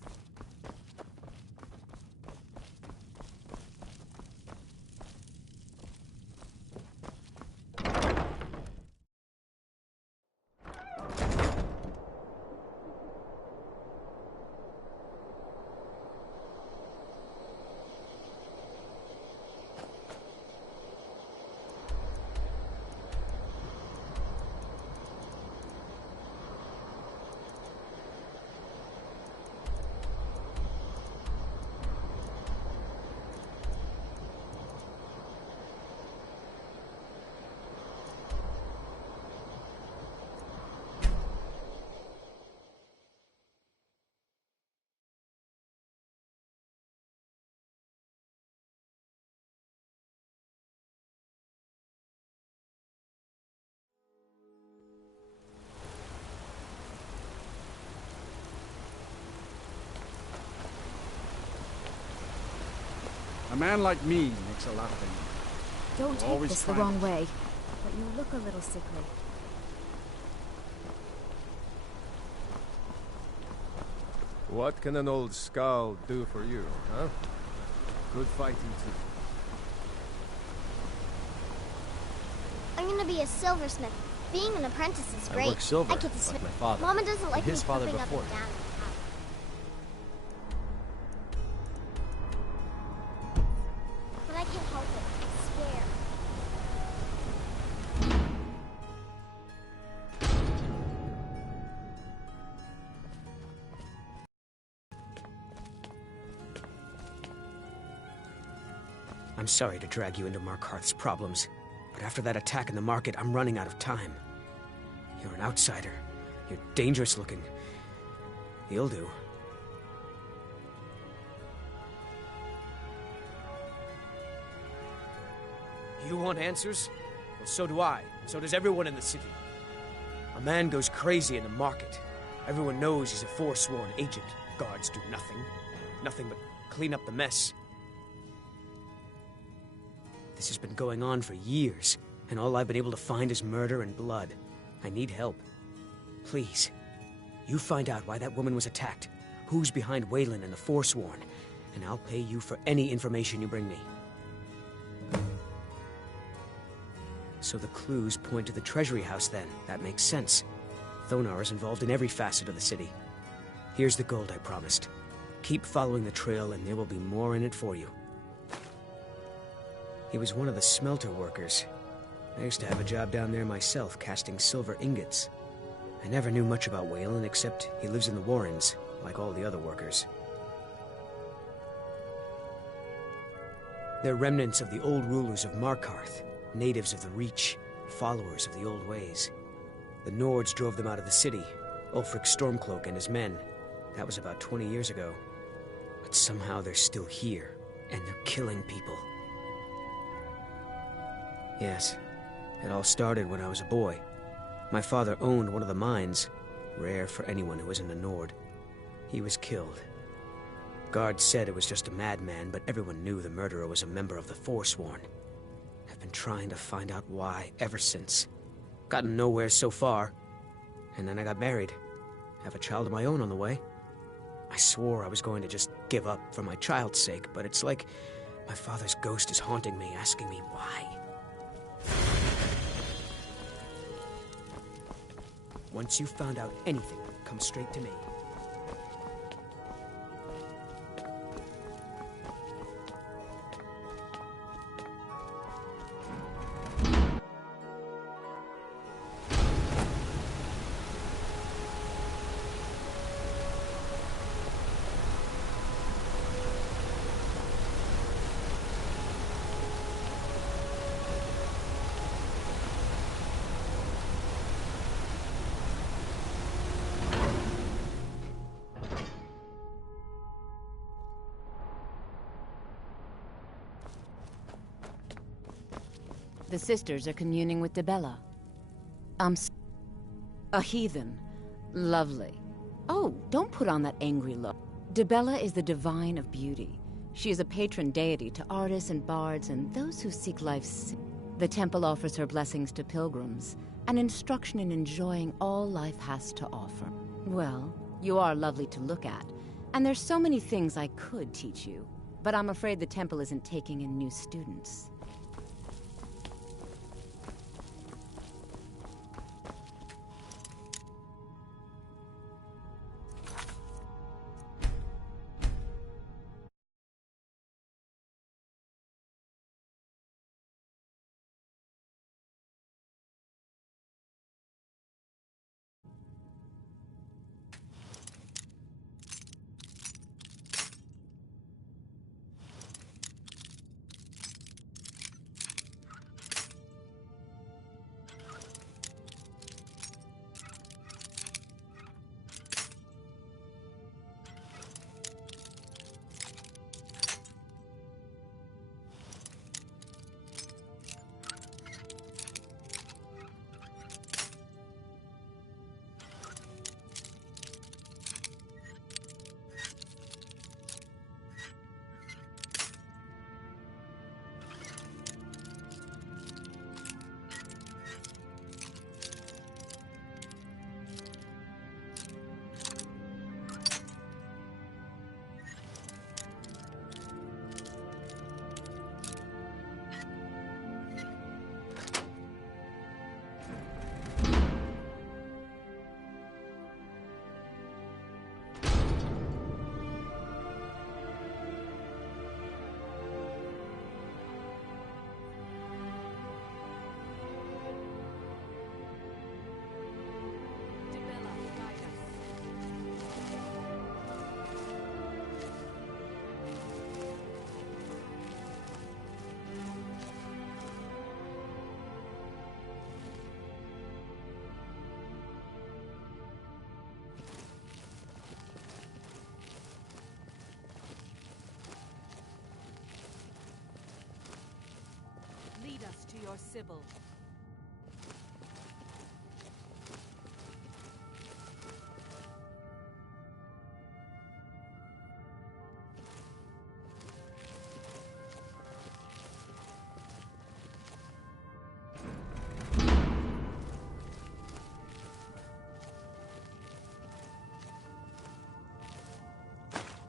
A man like me makes a lot of things. Don't take this the wrong way, but you look a little sickly. What can an old skull do for you, huh? Good fighting too. I'm gonna be a silversmith. Being an apprentice is great. I work silver, I get to like my father. Mama doesn't like and his me father jumping up before. and down. But I can't help it, I swear. I'm sorry to drag you into Markarth's problems, but after that attack in the market, I'm running out of time. You're an outsider. You're dangerous looking. You'll do. You want answers? Well, so do I. So does everyone in the city. A man goes crazy in the market. Everyone knows he's a forsworn agent. Guards do nothing. Nothing but clean up the mess. This has been going on for years, and all I've been able to find is murder and blood. I need help. Please, you find out why that woman was attacked, who's behind Waylon and the Forsworn, and I'll pay you for any information you bring me. So the clues point to the Treasury House then. That makes sense. Thonar is involved in every facet of the city. Here's the gold I promised. Keep following the trail and there will be more in it for you. He was one of the smelter workers. I used to have a job down there myself, casting silver ingots. I never knew much about Waylon, except he lives in the Warrens, like all the other workers. They're remnants of the old rulers of Markarth, natives of the Reach, followers of the old ways. The Nords drove them out of the city, Ulfric Stormcloak and his men. That was about 20 years ago. But somehow they're still here, and they're killing people. Yes, it all started when I was a boy. My father owned one of the mines, rare for anyone who isn't a Nord. He was killed. Guards said it was just a madman, but everyone knew the murderer was a member of the Forsworn. I've been trying to find out why ever since. Gotten nowhere so far. And then I got married. Have a child of my own on the way. I swore I was going to just give up for my child's sake, but it's like my father's ghost is haunting me, asking me why. Once you've found out anything, come straight to me. The sisters are communing with Dibella. A heathen. Lovely. Oh, don't put on that angry look. Dibella is the divine of beauty. She is a patron deity to artists and bards and those who seek life's... The temple offers her blessings to pilgrims, and instruction in enjoying all life has to offer. Well, you are lovely to look at, and there's so many things I could teach you, but I'm afraid the temple isn't taking in new students. Lead us to your Sibyl.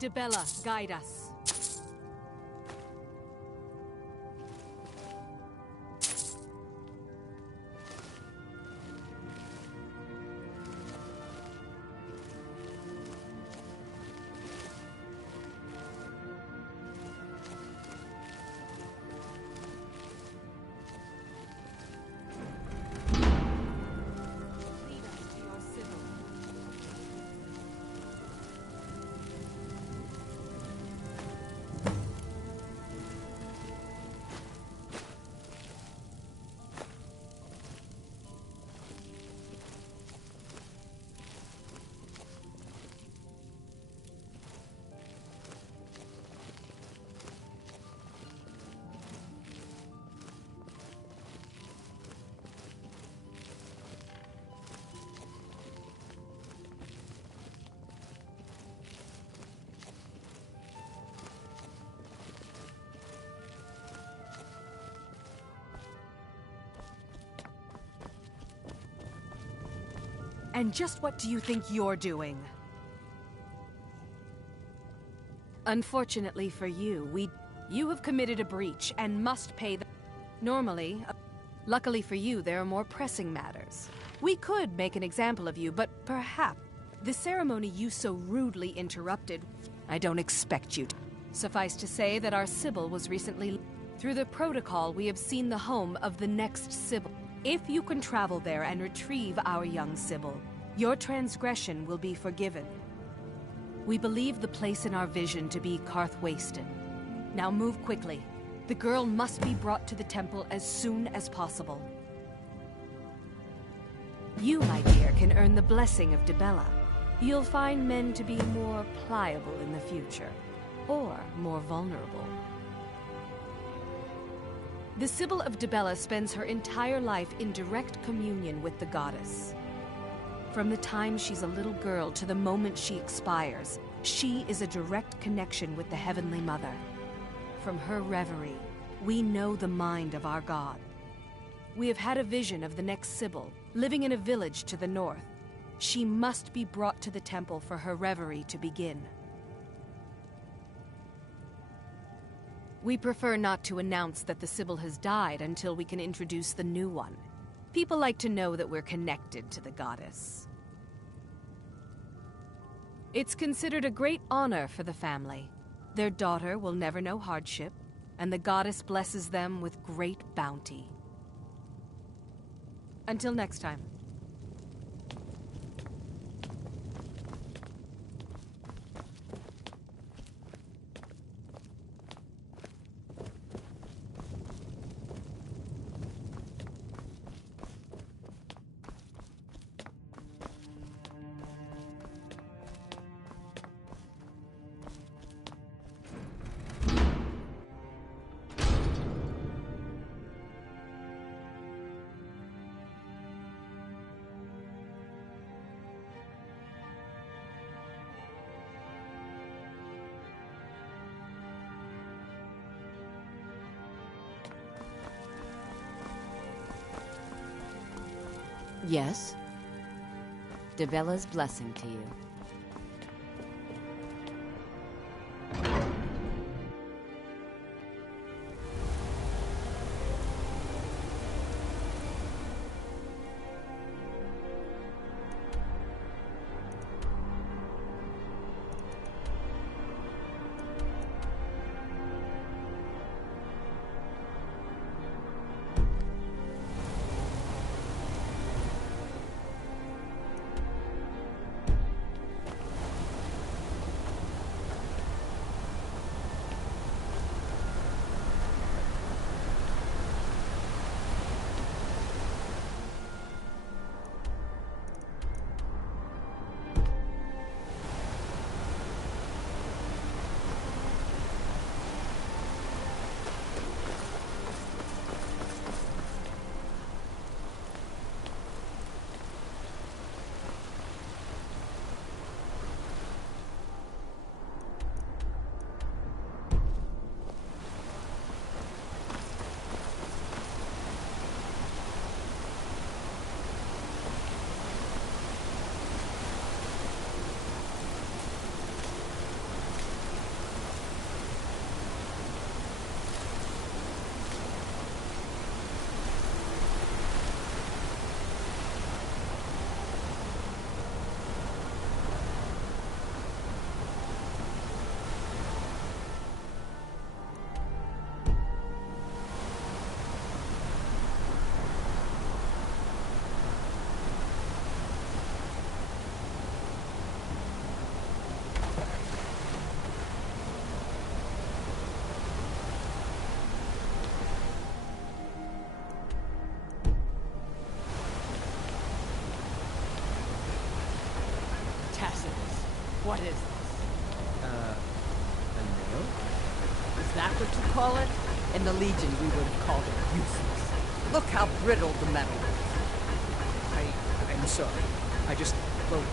Dibella, guide us. And just what do you think you're doing? Unfortunately for you, you have committed a breach and must pay the... Normally, luckily for you, there are more pressing matters. We could make an example of you, but perhaps the ceremony you so rudely interrupted, I don't expect you to. Suffice to say that our Sybil was recently... Through the protocol, we have seen the home of the next Sybil. If you can travel there and retrieve our young Sybil, your transgression will be forgiven. We believe the place in our vision to be Karthwasten. Now move quickly. The girl must be brought to the temple as soon as possible. You, my dear, can earn the blessing of Dibella. You'll find men to be more pliable in the future, or more vulnerable. The Sybil of Dibella spends her entire life in direct communion with the goddess. From the time she's a little girl to the moment she expires, she is a direct connection with the Heavenly Mother. From her reverie, we know the mind of our God. We have had a vision of the next Sybil, living in a village to the north. She must be brought to the temple for her reverie to begin. We prefer not to announce that the Sybil has died until we can introduce the new one. People like to know that we're connected to the goddess. It's considered a great honor for the family. Their daughter will never know hardship, and the goddess blesses them with great bounty. Until next time. Yes? Dibella's blessing to you. What is this? A nail? Is that what you call it? In the Legion, we would have called it useless. Look how brittle the metal is. I'm sorry. I just... well,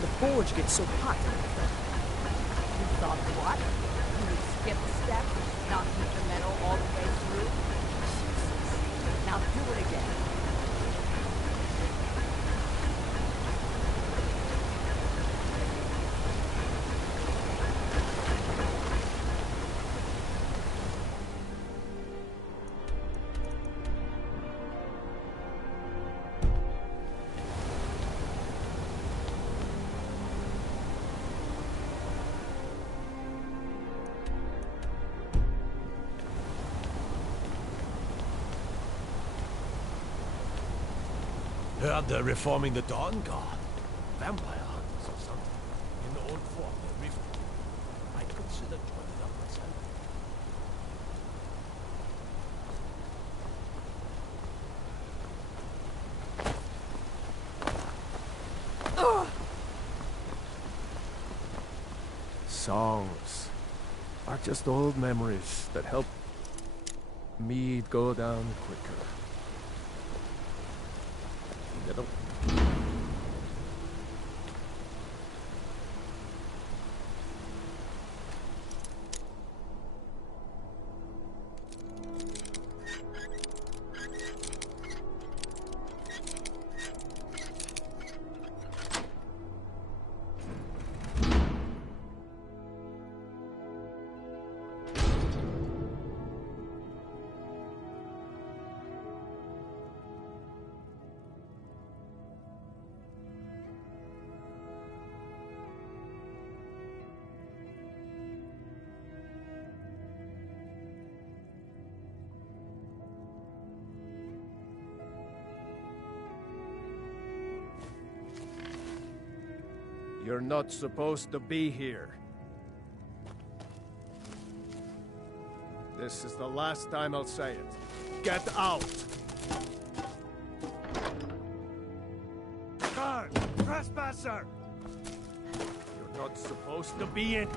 the forge gets so hot. You thought what? You would skip a step, not heat the metal all the way through? Jesus. Now do it again. Heard they're reforming the Dawn Guard. Vampire hunters or something. In the old form they rift. I'd consider joining up myself. Songs are just old memories that help me go down quicker. Little. You're not supposed to be here. This is the last time I'll say it. Get out! Guard! Trespasser! You're not supposed to be in...